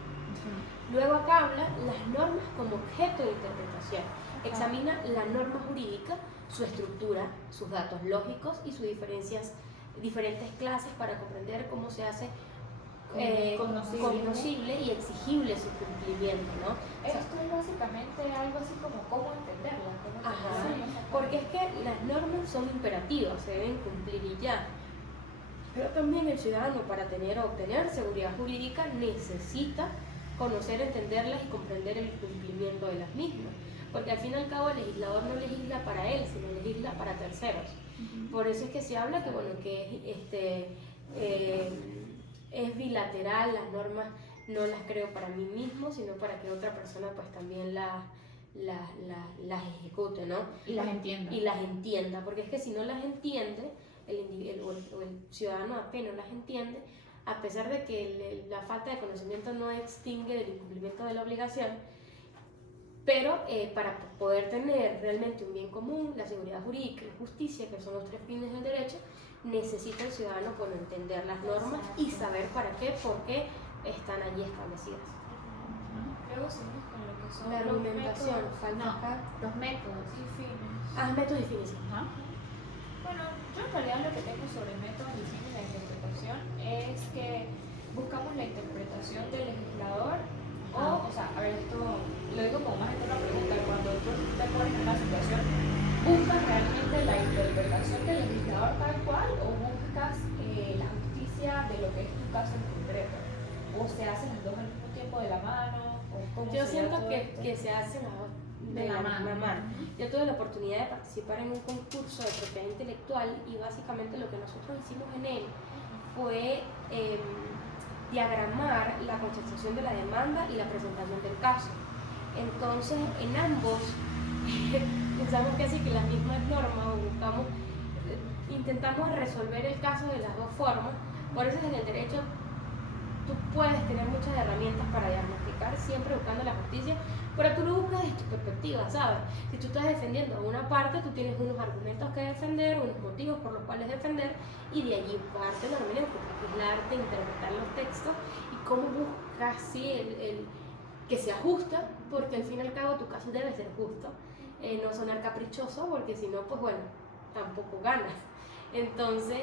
Luego acá habla las normas como objeto de interpretación. Examina la norma jurídica, su estructura, sus datos lógicos y sus diferentes clases para comprender cómo se hace cognoscible y exigible su cumplimiento, ¿no? Esto es básicamente algo así como cómo entenderla. Porque es que las normas son imperativas, se deben cumplir y ya. Pero también el ciudadano, para obtener seguridad jurídica, necesita conocer, entenderlas y comprender el cumplimiento de las mismas. Porque al fin y al cabo el legislador no legisla para él, sino legisla para terceros. Por eso es que se habla que es bilateral, las normas no las creo para mí mismo, sino para que otra persona pues también las ejecute, ¿no? Y las entienda. Y las entienda, porque es que si no las entiende, el ciudadano apenas las entiende, a pesar de que la falta de conocimiento no extingue el incumplimiento de la obligación, pero para poder tener realmente un bien común, la seguridad jurídica y la justicia, que son los tres fines del derecho, necesita el ciudadano entender las normas y saber para qué, por qué están allí establecidas. Luego seguimos con lo que son La los argumentación, métodos falta No. acá. Los métodos. y fines. Métodos y fines. Ajá. Bueno, yo en realidad lo que tengo sobre métodos y fines de la interpretación es que buscamos la interpretación del legislador o sea, a ver, esto lo digo como más en una pregunta, cuando tú te pones en una situación, ¿buscas realmente la interpretación del legislador tal cual o buscas la justicia de lo que es tu caso en concreto? ¿O se hacen las dos al mismo tiempo de la mano? ¿O cómo Yo se siento da todo esto? que se hacen las dos De la mano. Yo tuve la oportunidad de participar en un concurso de propiedad intelectual y básicamente lo que nosotros hicimos en él fue diagramar la contestación de la demanda y la presentación del caso. Entonces, en ambos pensamos casi que las mismas normas o buscamos, intentamos resolver el caso de las dos formas. Por eso en el derecho tú puedes tener muchas herramientas para diagnosticar, siempre buscando la justicia, pero tú lo buscas desde tu perspectiva, ¿sabes? Si tú estás defendiendo a una parte, tú tienes unos argumentos que defender, unos motivos por los cuales defender, y de allí parte la hermenéutica, que es el arte de interpretar los textos y cómo buscas sí, el que se ajusta, porque al fin y al cabo tu caso debe ser justo, no sonar caprichoso, porque si no, pues bueno, tampoco ganas. Entonces,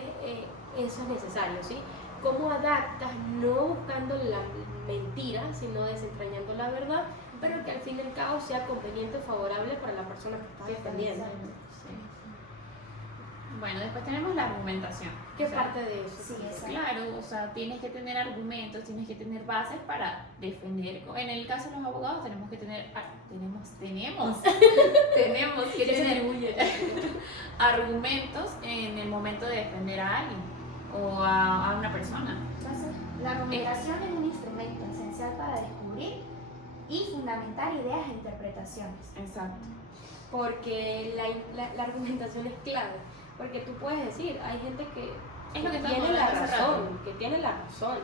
eso es necesario, ¿sí? ¿Cómo adaptas? No buscando la mentira, sino desentrañando la verdad, pero que al fin y al cabo sea conveniente o favorable para la persona que está defendiendo. Bueno, después tenemos la argumentación. ¿Qué O sea, parte de eso? Sí, exacto. Claro, o sea, tienes que tener argumentos, tienes que tener bases para defender. En el caso de los abogados tenemos que tener, tenemos que tener argumentos en el momento de defender a alguien o a una persona. Entonces, la argumentación es un instrumento esencial para descubrir y fundamentar ideas e interpretaciones. Exacto. Porque la argumentación es clave. Porque tú puedes decir, hay gente que Es lo que estábamos tiene la hablando hace rato. razón, que tiene la razón,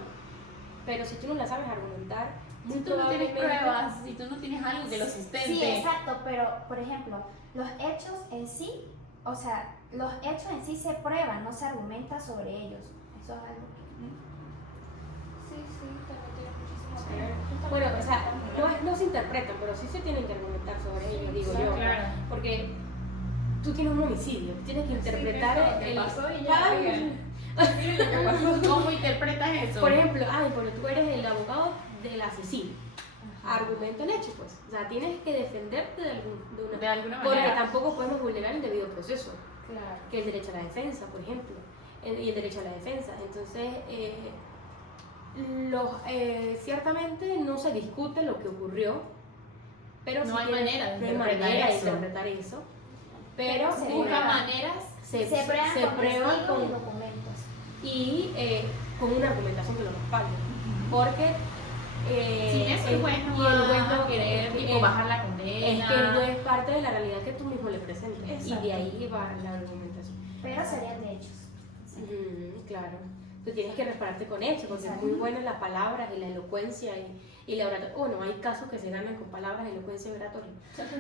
pero si tú no la sabes argumentar, Si muy tú no tienes probablemente- pruebas, si tú no tienes algo que lo sustente. Sí, exacto, pero por ejemplo, los hechos en sí, o sea, los hechos en sí se prueban, no se argumenta sobre ellos. Eso es algo que... Sí, también tiene muchísimo que ver. Bueno, o sea, no se interpretan, pero sí se tienen que argumentar sobre ellos, digo Sí, yo. claro. Porque tú tienes un homicidio, tienes que interpretar eso, ¿qué el... pasó? Y ya, Ay, oigan. Miren lo que pasó. ¿Cómo interpretas eso? Por ejemplo, porque tú eres el abogado del asesino. Argumenta el hecho, pues. O sea, tienes que defenderte de una... de alguna Porque manera. tampoco podemos vulnerar el debido proceso, Claro. que es el derecho a la defensa, por ejemplo, y el derecho a la defensa. Entonces, ciertamente no se discute lo que ocurrió, pero No sí hay tiene- manera de no hay interpretar manera de eso. interpretar eso. Pero Se Busca prueba. maneras. se Se prueban con prueban testigos y con, documentos. y con una argumentación que lo respalde. Porque Sin eso el juez no y el juez va a no- querer es- tipo, bajar la condena. es que el juez es parte de la realidad que tú mismo le presentes y Exacto. de ahí va la argumentación. Pero serían de hechos. Claro. Tú tienes que respaldarte con hechos, porque Exacto. es muy buena las palabras y la elocuencia y la oratoria. Bueno, hay casos que se ganan con palabras, elocuencia y oratoria.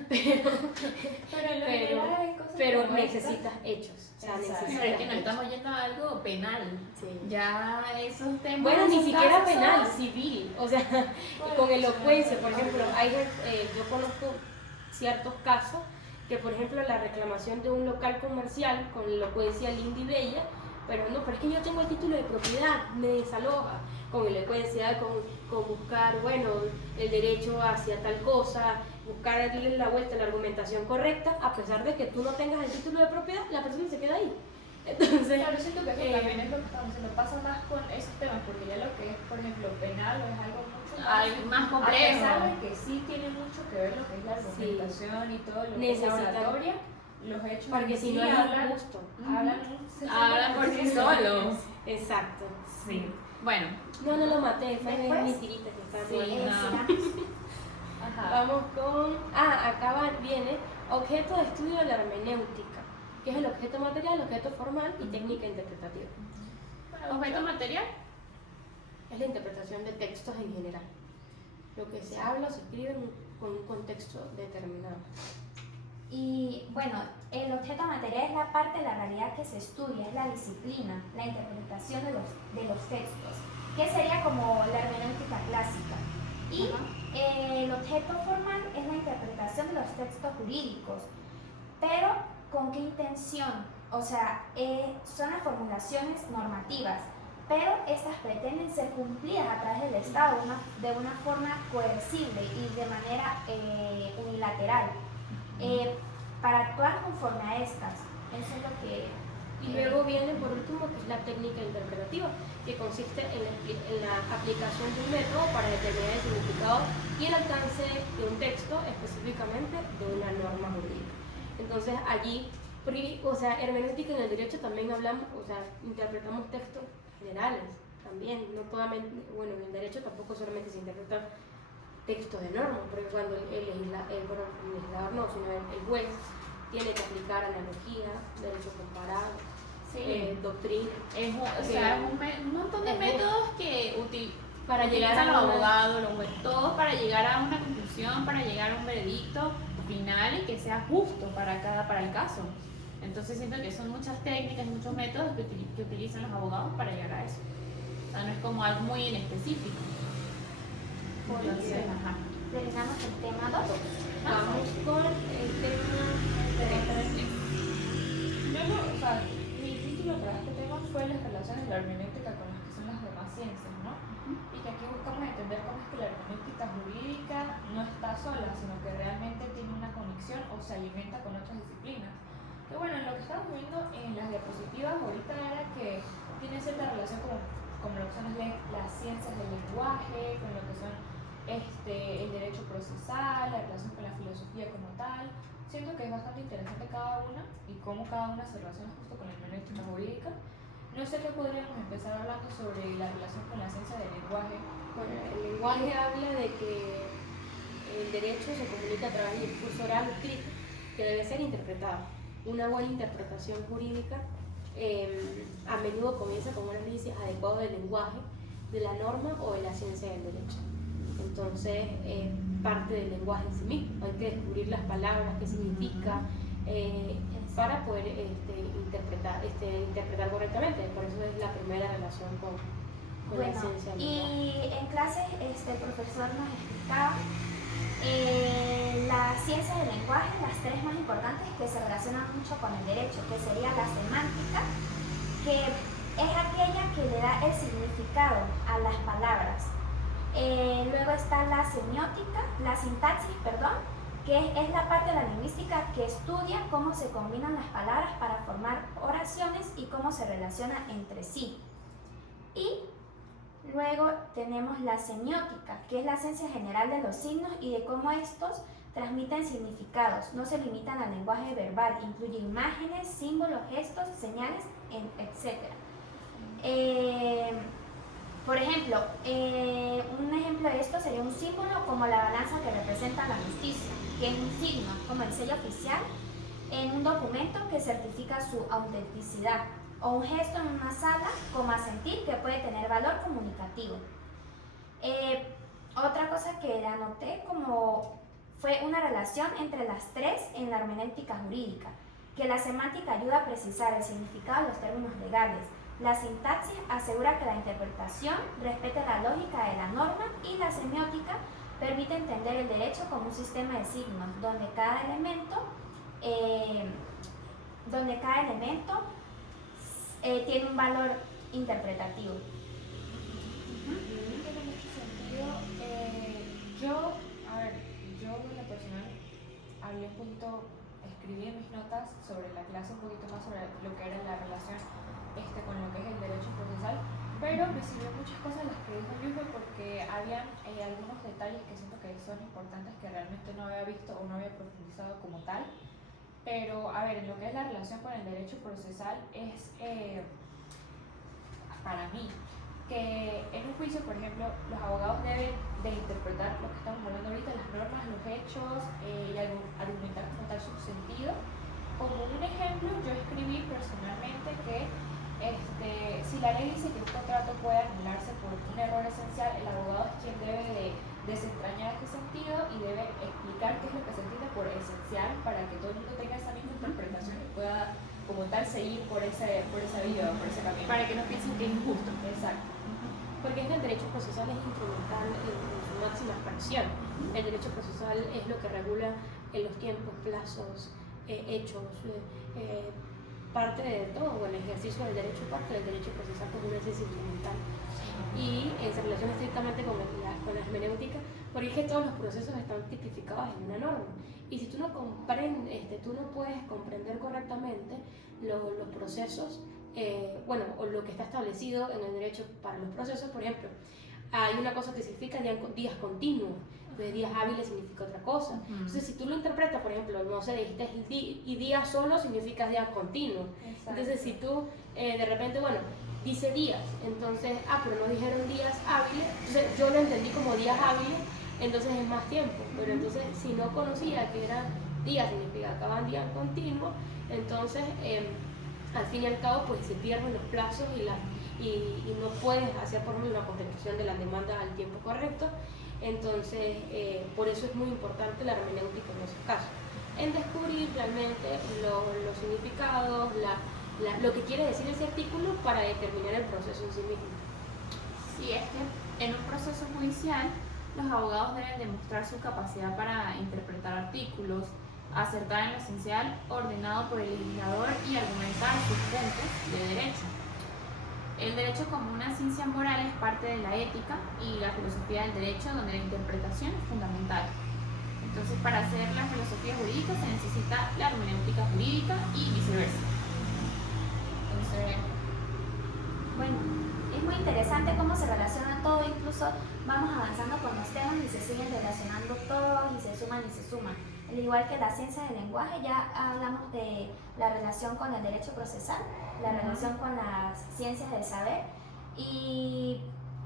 Pero en lo general hay cosas Pero como necesitas hechos. O sea, Exacto. necesitas Pero es que nos hechos. estamos yendo a algo penal. Sí. Ya esos temas. Bueno, ni esos siquiera casos penal, son- civil. O sea, Bueno, con sí, elocuencia, sí, por sí. ejemplo, yo conozco ciertos casos que, por ejemplo, la reclamación de un local comercial con elocuencia linda y bella, pero no, pero es que yo tengo el título de propiedad, me desaloja con elocuencia, con buscar, bueno, el derecho hacia tal cosa, buscar darle la vuelta a la argumentación correcta, a pesar de que tú no tengas el título de propiedad, la persona se queda ahí. Entonces, Claro, siento que eso también es lo que estamos haciendo. Pasa más con esos temas, porque ya lo que es, por ejemplo, penal es algo mucho más A complejo. pesar de que sí tiene mucho que ver lo que es la argumentación y todo lo que es la Necesitan- oratoria, los hechos porque en si sí no es hablan, injusto. Hablan por sí solos. Exacto. Sí. Bueno, No lo maté, fue Después- mi tirita que estaba Sí. muerta. Sigamos. Ajá. Vamos con. Viene objeto de estudio de la hermenéutica, que es el objeto material, objeto formal y técnica interpretativa. objeto material. Es la interpretación de textos en general. Lo que se habla o se escribe con un contexto determinado. Y bueno, el objeto material es la parte de la realidad que se estudia, es la disciplina, la interpretación de los textos, que sería como la hermenéutica clásica. Y el objeto formal es la interpretación de los textos jurídicos, pero ¿con qué intención? O sea, son las formulaciones normativas, pero estas pretenden ser cumplidas a través del Estado de una forma coercible y de manera unilateral, para actuar conforme a estas. Eso es lo que... Y luego viene por último que es la técnica interpretativa, que consiste en la aplicación de un método para determinar el significado y el alcance de un texto, específicamente de una norma jurídica. Entonces allí, o sea, hermenéutica en el derecho también hablamos, o sea, interpretamos textos generales también, no solamente, bueno, en el derecho tampoco solamente se interpretan textos de norma, porque cuando el legislador no, sino el juez tiene que aplicar analogía, derecho comparado, doctrina. Un montón de métodos que para llegar a los abogados, los jueces, todos para llegar a una conclusión, para llegar a un veredicto final y que sea justo para el caso. Entonces siento que son muchas técnicas, muchos métodos que utilizan los abogados para llegar a eso. O sea, no es como algo muy en específico. Entonces, Terminamos el tema 2. Vamos con el tema 3. O sea, mi título para este tema fue las relaciones de la hermenéutica con las que son las demás ciencias, ¿no? Y que aquí buscamos entender cómo es que la hermenéutica jurídica no está sola, sino que realmente tiene una conexión o se alimenta con otras disciplinas. Que bueno, lo que estamos viendo en las diapositivas ahorita era que tiene cierta relación como lo que son las ciencias del lenguaje, con lo que son el derecho procesal, la relación con la filosofía como tal. Siento que es bastante interesante cada una y cómo cada una se relaciona justo con la hermenéutica jurídica. No sé qué podríamos empezar hablando sobre la relación con la ciencia del lenguaje. Bueno, el lenguaje habla de que el derecho se comunica a través del discurso oral o escrito, que debe ser interpretado. Una buena interpretación jurídica a menudo comienza con un análisis adecuado del lenguaje, de la norma o de la ciencia del derecho. Entonces, parte del lenguaje en sí mismo. Hay que descubrir las palabras, qué significa, para poder interpretar correctamente. Por eso es la primera relación con la ciencia del lenguaje. Y en clase el profesor nos explicaba las ciencias del lenguaje, las tres más importantes que se relacionan mucho con el derecho, que sería la semántica, que es aquella que le da el significado a las palabras. Luego está la semiótica, la sintaxis, que es la parte de la lingüística que estudia cómo se combinan las palabras para formar oraciones y cómo se relacionan entre sí. Y luego tenemos la semiótica, que es la ciencia general de los signos y de cómo estos transmiten significados. No se limitan al lenguaje verbal, incluye imágenes, símbolos, gestos, señales, etc. Por ejemplo, un ejemplo de esto sería un símbolo como la balanza que representa la justicia, que es un signo, como el sello oficial en un documento que certifica su autenticidad, o un gesto en una sala como asentir, que puede tener valor comunicativo. Otra cosa que anoté como fue una relación entre las tres en la hermenéutica jurídica, que la semántica ayuda a precisar el significado de los términos legales. La sintaxis asegura que la interpretación respete la lógica de la norma y la semiótica permite entender el derecho como un sistema de signos donde cada elemento tiene un valor interpretativo. Tiene mucho sentido. Yo en lo personal hablé un poquito, escribí en mis notas sobre la clase un poquito más sobre lo que era la relación con lo que es el derecho procesal, pero me sirvió muchas cosas las que dijo Yusbe porque habían algunos detalles que siento que son importantes que realmente no había visto o no había profundizado como tal. Pero, a ver, en lo que es la relación con el derecho procesal es, para mí, que en un juicio, por ejemplo, los abogados deben de interpretar lo que estamos hablando ahorita, las normas, los hechos y argumentar como tal su sentido. Como un ejemplo, yo escribí personalmente que si la ley dice que un contrato puede anularse por un error esencial, el abogado es quien debe de desentrañar este este sentido y debe explicar qué es lo que se entiende por esencial para que todo el mundo tenga esa misma interpretación y pueda como tal seguir por esa vía o por ese camino. Para que no piensen que es injusto. Exacto. Porque es que el derecho procesal es instrumental en su máxima expresión. El derecho procesal es lo que regula los tiempos, plazos, hechos, parte de todo, el ejercicio del derecho parte del derecho procesal como una ciencia instrumental. Y se relaciona estrictamente con la hermenéutica, porque es que todos los procesos están tipificados en una norma. Y si tú no comprendes, tú no puedes comprender correctamente los procesos, o lo que está establecido en el derecho para los procesos. Por ejemplo, hay una cosa que significa días continuos, de días hábiles significa otra cosa. Entonces, si tú lo interpretas, por ejemplo, no sé, dijiste y día solo significa días continuos. Entonces, si tú de repente, dice días, entonces, pero no dijeron días hábiles, entonces yo lo entendí como días hábiles, entonces es más tiempo. Pero entonces, si no conocía que eran días, significaban días continuos, entonces, al fin y al cabo, pues se pierden los plazos y no puedes hacer, por ejemplo, una constitución de la demanda al tiempo correcto. Entonces, por eso es muy importante la hermenéutica en esos casos, en descubrir realmente los significados, lo que quiere decir ese artículo para determinar el proceso en sí mismo. Sí, es que en un proceso judicial los abogados deben demostrar su capacidad para interpretar artículos, acertar en lo esencial ordenado por el legislador y argumentar sus puntos de derecho. El derecho como una ciencia moral es parte de la ética y la filosofía del derecho, donde la interpretación es fundamental. Entonces, para hacer la filosofía jurídica se necesita la hermenéutica jurídica y viceversa. Entonces, Bueno, es muy interesante cómo se relaciona todo, incluso vamos avanzando con los temas y se siguen relacionando todos y se suman y se suman. Al igual que la ciencia del lenguaje, ya hablamos de la relación con el derecho procesal, la relación con las ciencias del saber, y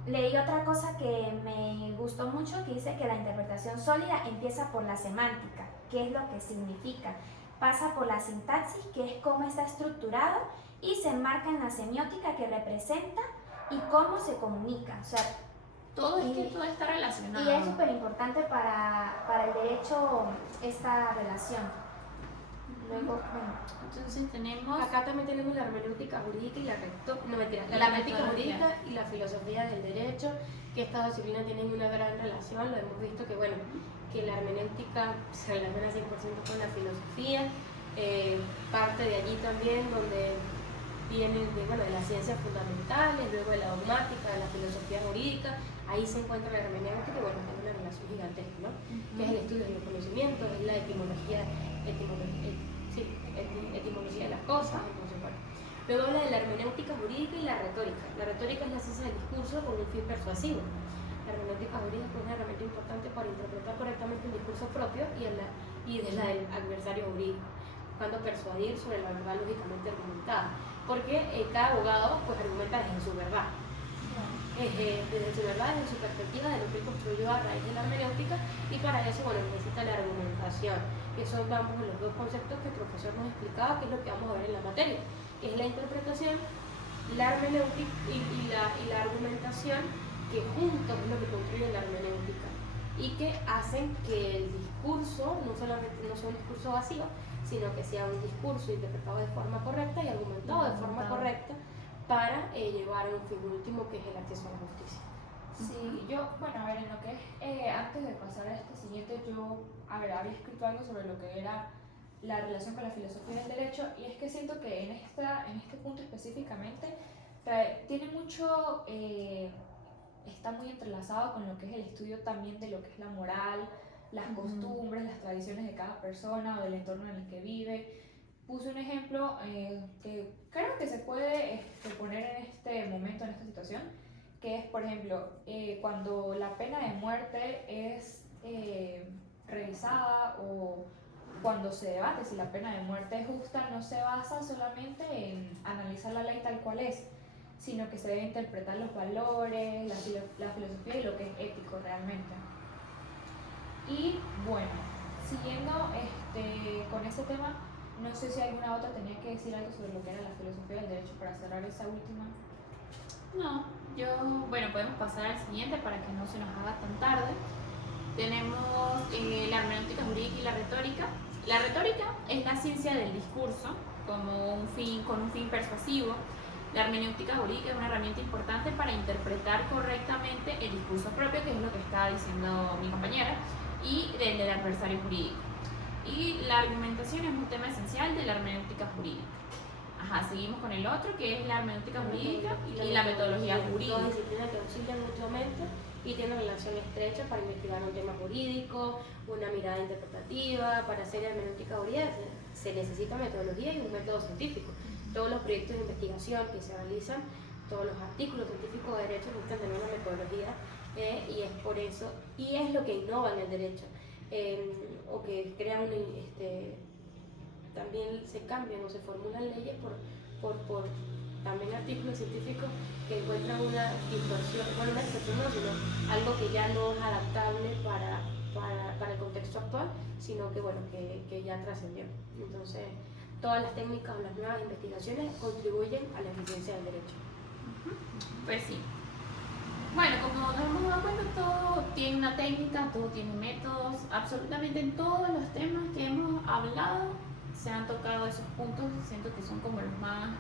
leí otra cosa que me gustó mucho, que dice que la interpretación sólida empieza por la semántica, qué es lo que significa, pasa por la sintaxis, que es cómo está estructurado, y se enmarca en la semiótica, que representa y cómo se comunica. O sea, todo está relacionado. y es súper importante para el derecho esta relación. Luego, Entonces tenemos Acá también tenemos la hermenéutica jurídica y la hermenéutica jurídica y la filosofía del derecho, que estas disciplinas tienen una gran relación. Lo hemos visto que la hermenéutica se relaciona 100% con la filosofía, parte de allí también donde vienen de las ciencias fundamentales, luego de la dogmática, de la filosofía jurídica. Ahí se encuentra la hermenéutica, que tiene una relación gigantesca, ¿no? Que es el estudio de los conocimientos, es la etimología de las cosas. Entonces, luego habla de la hermenéutica jurídica y la retórica. La retórica es la ciencia del discurso con un fin persuasivo. La hermenéutica jurídica es una herramienta importante para interpretar correctamente el discurso propio y de la del adversario jurídico, buscando persuadir sobre la verdad lógicamente argumentada, porque cada abogado pues argumenta desde su verdad, desde su verdad, desde su perspectiva, de lo que él construyó a raíz de la hermenéutica, y para eso necesita la argumentación, que son los dos conceptos que el profesor nos explicaba, que es lo que vamos a ver en la materia, que es la interpretación, la hermenéutica y la argumentación, que juntos es lo que construyen la hermenéutica y que hacen que el discurso no sea un discurso vacío, sino que sea un discurso interpretado de forma correcta y argumentado de forma correcta para llevar a un fin último, que es el acceso a la justicia. Sí, yo, en lo que es, antes de pasar a este siguiente, yo había escrito algo sobre lo que era la relación con la filosofía del derecho, y es que siento que en este punto específicamente tiene mucho, está muy entrelazado con lo que es el estudio también de lo que es la moral, las costumbres, las tradiciones de cada persona o del entorno en el que vive. Puse un ejemplo que creo que se puede poner en este momento, en esta situación, que es, por ejemplo, cuando la pena de muerte es revisada, o cuando se debate si la pena de muerte es justa, no se basa solamente en analizar la ley tal cual es, sino que se debe interpretar los valores, la filosofía y lo que es ético realmente. Y bueno, siguiendo con ese tema, no sé si alguna otra tenía que decir algo sobre lo que era la filosofía del derecho para cerrar esa última. No, podemos pasar al siguiente para que no se nos haga tan tarde. tenemos la hermenéutica jurídica y la retórica. La retórica es la ciencia del discurso con un fin persuasivo. La hermenéutica jurídica es una herramienta importante para interpretar correctamente el discurso propio, que es lo que estaba diciendo mi compañera, y del adversario jurídico. Y la argumentación es un tema esencial de la hermenéutica jurídica. Ajá, seguimos con el otro, que es la hermenéutica jurídica y la metodología jurídica. Dos disciplinas que auxilian mutuamente y tienen relación estrecha para investigar un tema jurídico, una mirada interpretativa. Para hacer hermenéutica jurídica se necesita metodología y un método científico. Todos los proyectos de investigación que se realizan, todos los artículos científicos de derecho necesitan tener una metodología y es por eso, y es lo que innova en el derecho, o que crean también se cambian o se formulan leyes por también artículos científicos que encuentran una distorsión, bueno, una distorsión no, sino algo que ya no es adaptable para el contexto actual, sino que, bueno, que ya trascendió. Entonces, todas las técnicas o las nuevas investigaciones contribuyen a la eficiencia del derecho. Pues sí. Bueno, como nos hemos dado cuenta, todo tiene una técnica, todo tiene métodos, absolutamente en todos los temas que hemos hablado se han tocado esos puntos, siento que son como los más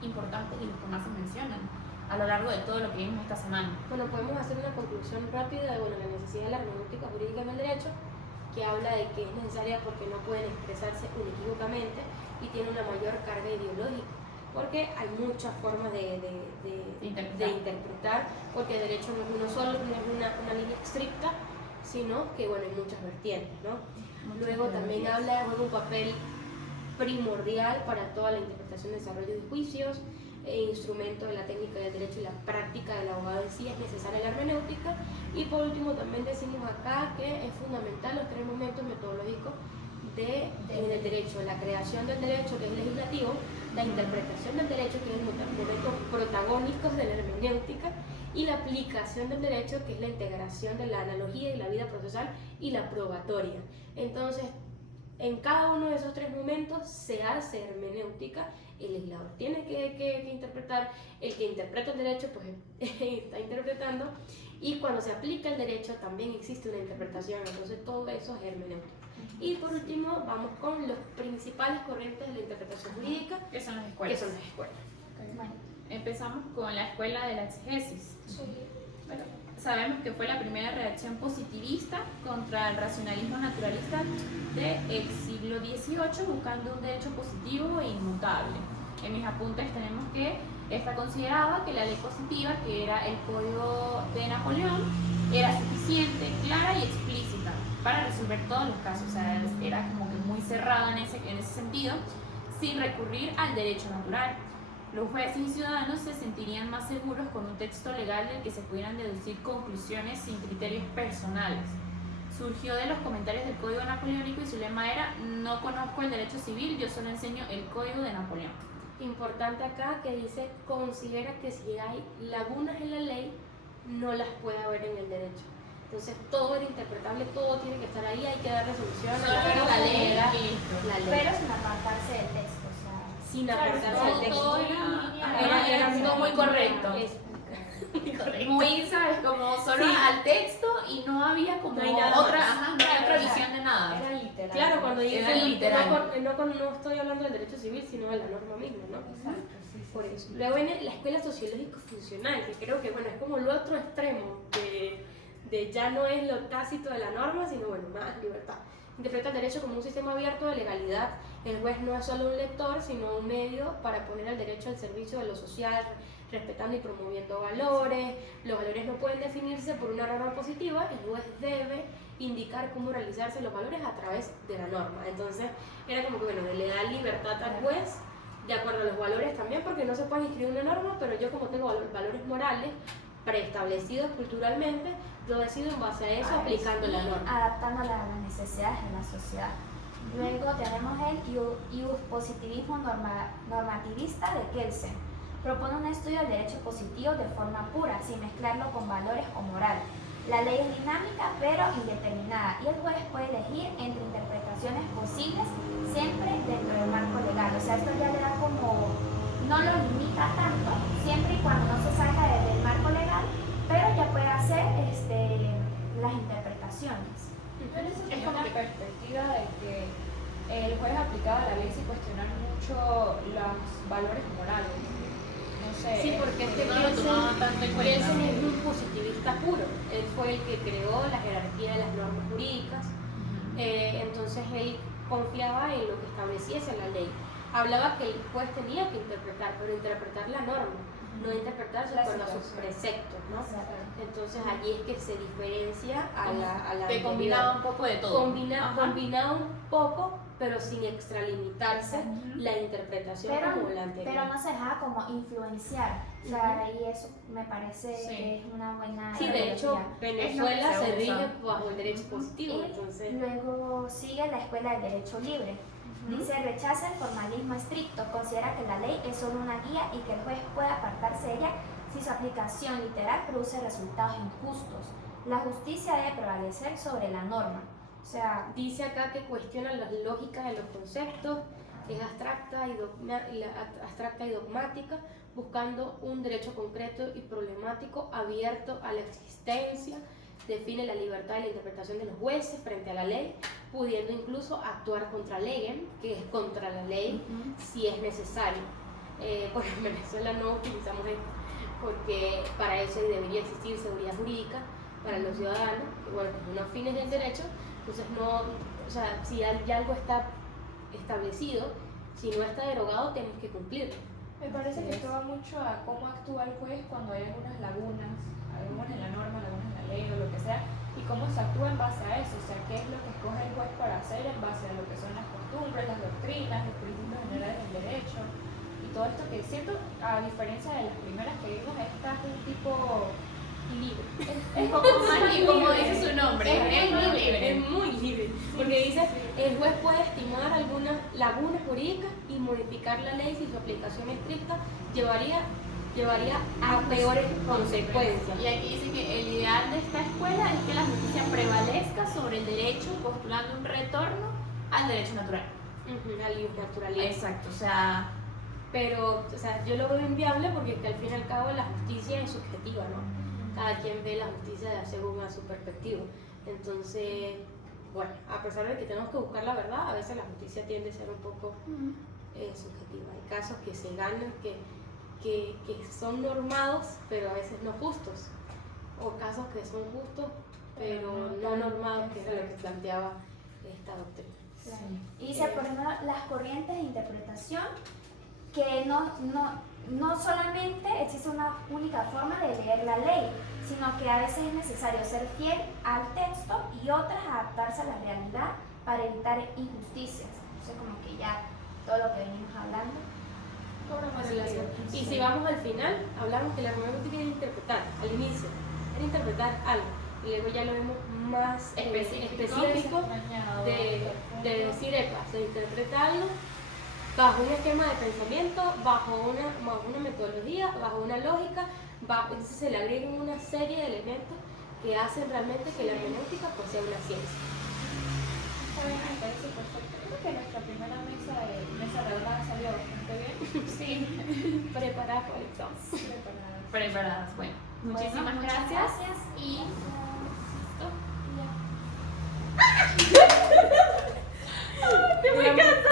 importantes y los que más se mencionan a lo largo de todo lo que vimos esta semana. Bueno, podemos hacer una conclusión rápida de la necesidad de la hermenéutica jurídica en el derecho, que habla de que es necesaria porque no pueden expresarse inequívocamente y tiene una mayor carga ideológica, porque hay muchas formas de interpretar, porque el derecho no es uno solo, no es una línea estricta, sino que, bueno, hay muchas vertientes, ¿no? Luego también juega un papel primordial para toda la interpretación, desarrollo de juicios, instrumento de la técnica del derecho y la práctica del abogado en sí es necesaria la hermenéutica. Y por último también decimos acá que es fundamental los tres momentos metodológicos en el derecho: la creación del derecho, que es legislativo, la interpretación del derecho, que es el momento protagónico de la hermenéutica, y la aplicación del derecho, que es la integración de la analogía y la vida procesal y la probatoria. Entonces, en cada uno de esos tres momentos se hace hermenéutica. El legislador tiene que interpretar, el que interpreta el derecho pues está interpretando, y cuando se aplica el derecho también existe una interpretación. Entonces todo eso es hermenéutica. Y por último vamos con los principales corrientes de la interpretación jurídica, ¿Qué son las escuelas? Okay. Bueno. Empezamos con la escuela de la exégesis. Bueno, sabemos que fue la primera reacción positivista contra el racionalismo naturalista del siglo XVIII, buscando un derecho positivo e inmutable. En mis apuntes tenemos que esta consideraba que la ley positiva, que era el Código de Napoleón, era suficiente, clara y explícita para resolver todos los casos. O sea, era como que muy cerrada en ese sentido, sin recurrir al derecho natural. Los jueces y ciudadanos se sentirían más seguros con un texto legal del que se pudieran deducir conclusiones sin criterios personales. Surgió de los comentarios del Código Napoleónico y su lema era: no conozco el derecho civil, yo solo enseño el Código de Napoleón. Importante acá que dice, considera que si hay lagunas en la ley, no las puede haber en el derecho. Entonces todo era interpretable, todo tiene que estar ahí, hay que darle solución a la ley, Pero sin apartarse del texto, o sea. sin apartarse del texto. Todo era todo muy correcto. Muy, ¿sabes? Como solo al texto, y no había como No hay nada otra, más. no hay otra visión de nada. Era literal. Claro, cuando Era dice literal. no estoy hablando del derecho civil, sino de la norma misma, ¿no? Exacto, sí, sí. Por eso. Luego viene la escuela sociológico funcional, que creo que, bueno, es como el otro extremo de ya no es lo tácito de la norma, sino, bueno, más libertad. Interpreta el derecho como un sistema abierto de legalidad. El juez no es solo un lector, sino un medio para poner el derecho al servicio de lo social, respetando y promoviendo valores. Los valores no pueden definirse por una norma positiva, el juez debe indicar cómo realizarse los valores a través de la norma. Entonces era como que, bueno, le da libertad al juez de acuerdo a los valores también, porque no se puede inscribir una norma, pero yo, como tengo valores morales preestablecidos culturalmente, yo decido en base a eso aplicando la norma. Adaptándola a las necesidades de la sociedad. Luego tenemos el positivismo normativista de Kelsen. Propone un estudio del derecho positivo de forma pura, sin mezclarlo con valores o moral. La ley es dinámica pero indeterminada, y el juez puede elegir entre interpretaciones posibles, siempre dentro del marco legal. O sea, esto ya le da como, no lo limita tanto, siempre y cuando no se salga del marco legal, pero ya puede hacer las interpretaciones aplicaciones. Pero eso Es tiene como una que- perspectiva de que el juez aplicaba la ley sin cuestionar mucho los valores morales. No sé. Sí, porque este no lo tomaba tanto en cuenta. Kelsen es un positivista puro. Él fue el que creó la jerarquía de las normas jurídicas. Entonces él confiaba en lo que estableciese la ley. Hablaba que el juez tenía que interpretar, pero interpretar la norma, no interpretar de La acuerdo a sus situación. preceptos, ¿no? Exacto. Entonces allí es que se diferencia a la que anterior. combinaba un poco de todo. Ajá. Combinaba un poco, pero sin extralimitarse la interpretación como la anterior. Pero no se dejaba como influenciar. O sea, y eso me parece Sí. que es una buena Sí, de hecho, analogía. Venezuela Es lo que se se rige usa. bajo el derecho positivo, Y entonces... luego sigue la Escuela del Derecho Libre. Dice, rechaza el formalismo estricto, considera que la ley es solo una guía y que el juez puede apartarse de ella si su aplicación literal produce resultados injustos. La justicia debe prevalecer sobre la norma. O sea, Dice acá que cuestiona la lógica de los conceptos, es abstracta y dogmática, buscando un derecho concreto y problemático abierto a la existencia, define la libertad de la interpretación de los jueces frente a la ley, pudiendo incluso actuar contra ley, que es contra la ley, si es necesario. Bueno, en Venezuela no utilizamos esto, porque para eso debería existir seguridad jurídica para los ciudadanos, que bueno, que son afines del derecho, entonces no, o sea, si ya algo está establecido, si no está derogado, tienes que cumplirlo. Me parece que esto va mucho a cómo actúa el juez cuando hay algunas lagunas en la norma, lagunas en la ley o lo que sea, y cómo se actúa en base a eso, o sea, qué es lo que escoge el juez para hacer en base a lo que son las costumbres, las doctrinas, los principios generales del derecho, y todo esto que siento, a diferencia de las primeras que vimos, esta es un tipo libre. Es como Aquí, como dice su nombre, es muy libre. Es muy libre, porque dice, el juez puede estimar algunas lagunas jurídicas y modificar la ley si su aplicación estricta llevaría a peores consecuencias. Y aquí dice que el ideal de esta escuela es que la justicia prevalezca sobre el derecho, postulando un retorno al derecho natural. Al naturalismo. Exacto, o sea, Pero, o sea, yo lo veo inviable porque que al fin y al cabo la justicia es subjetiva, ¿no? Cada quien ve la justicia según a su perspectiva. Entonces, bueno, a pesar de que tenemos que buscar la verdad, a veces la justicia tiende a ser un poco subjetiva. Hay casos que se ganan, que son normados, pero a veces no justos. O casos que son justos, pero no normados, que era lo que planteaba esta doctrina. y dice, por ejemplo, las corrientes de interpretación que no solamente existe una única forma de leer la ley, sino que a veces es necesario ser fiel al texto y otras adaptarse a la realidad para evitar injusticias. Entonces, como que ya todo lo que venimos hablando. cobra más Relación. sentido. Y si vamos al final, hablamos que la hermenéutica era interpretar, al inicio, era interpretar algo. Y luego ya lo vemos más específico de decir, epa, se interpreta algo bajo un esquema de pensamiento, bajo una metodología, bajo una lógica, entonces se le agregan una serie de elementos que hacen realmente que la hermenéutica pues, sea una ciencia. Está bien, me parece perfecto. Creo que nuestra primera mesa redonda salió bastante bien. Sí, preparada por el examen. preparadas. Bueno, muchísimas Bueno, muchas gracias. gracias. Y Ya.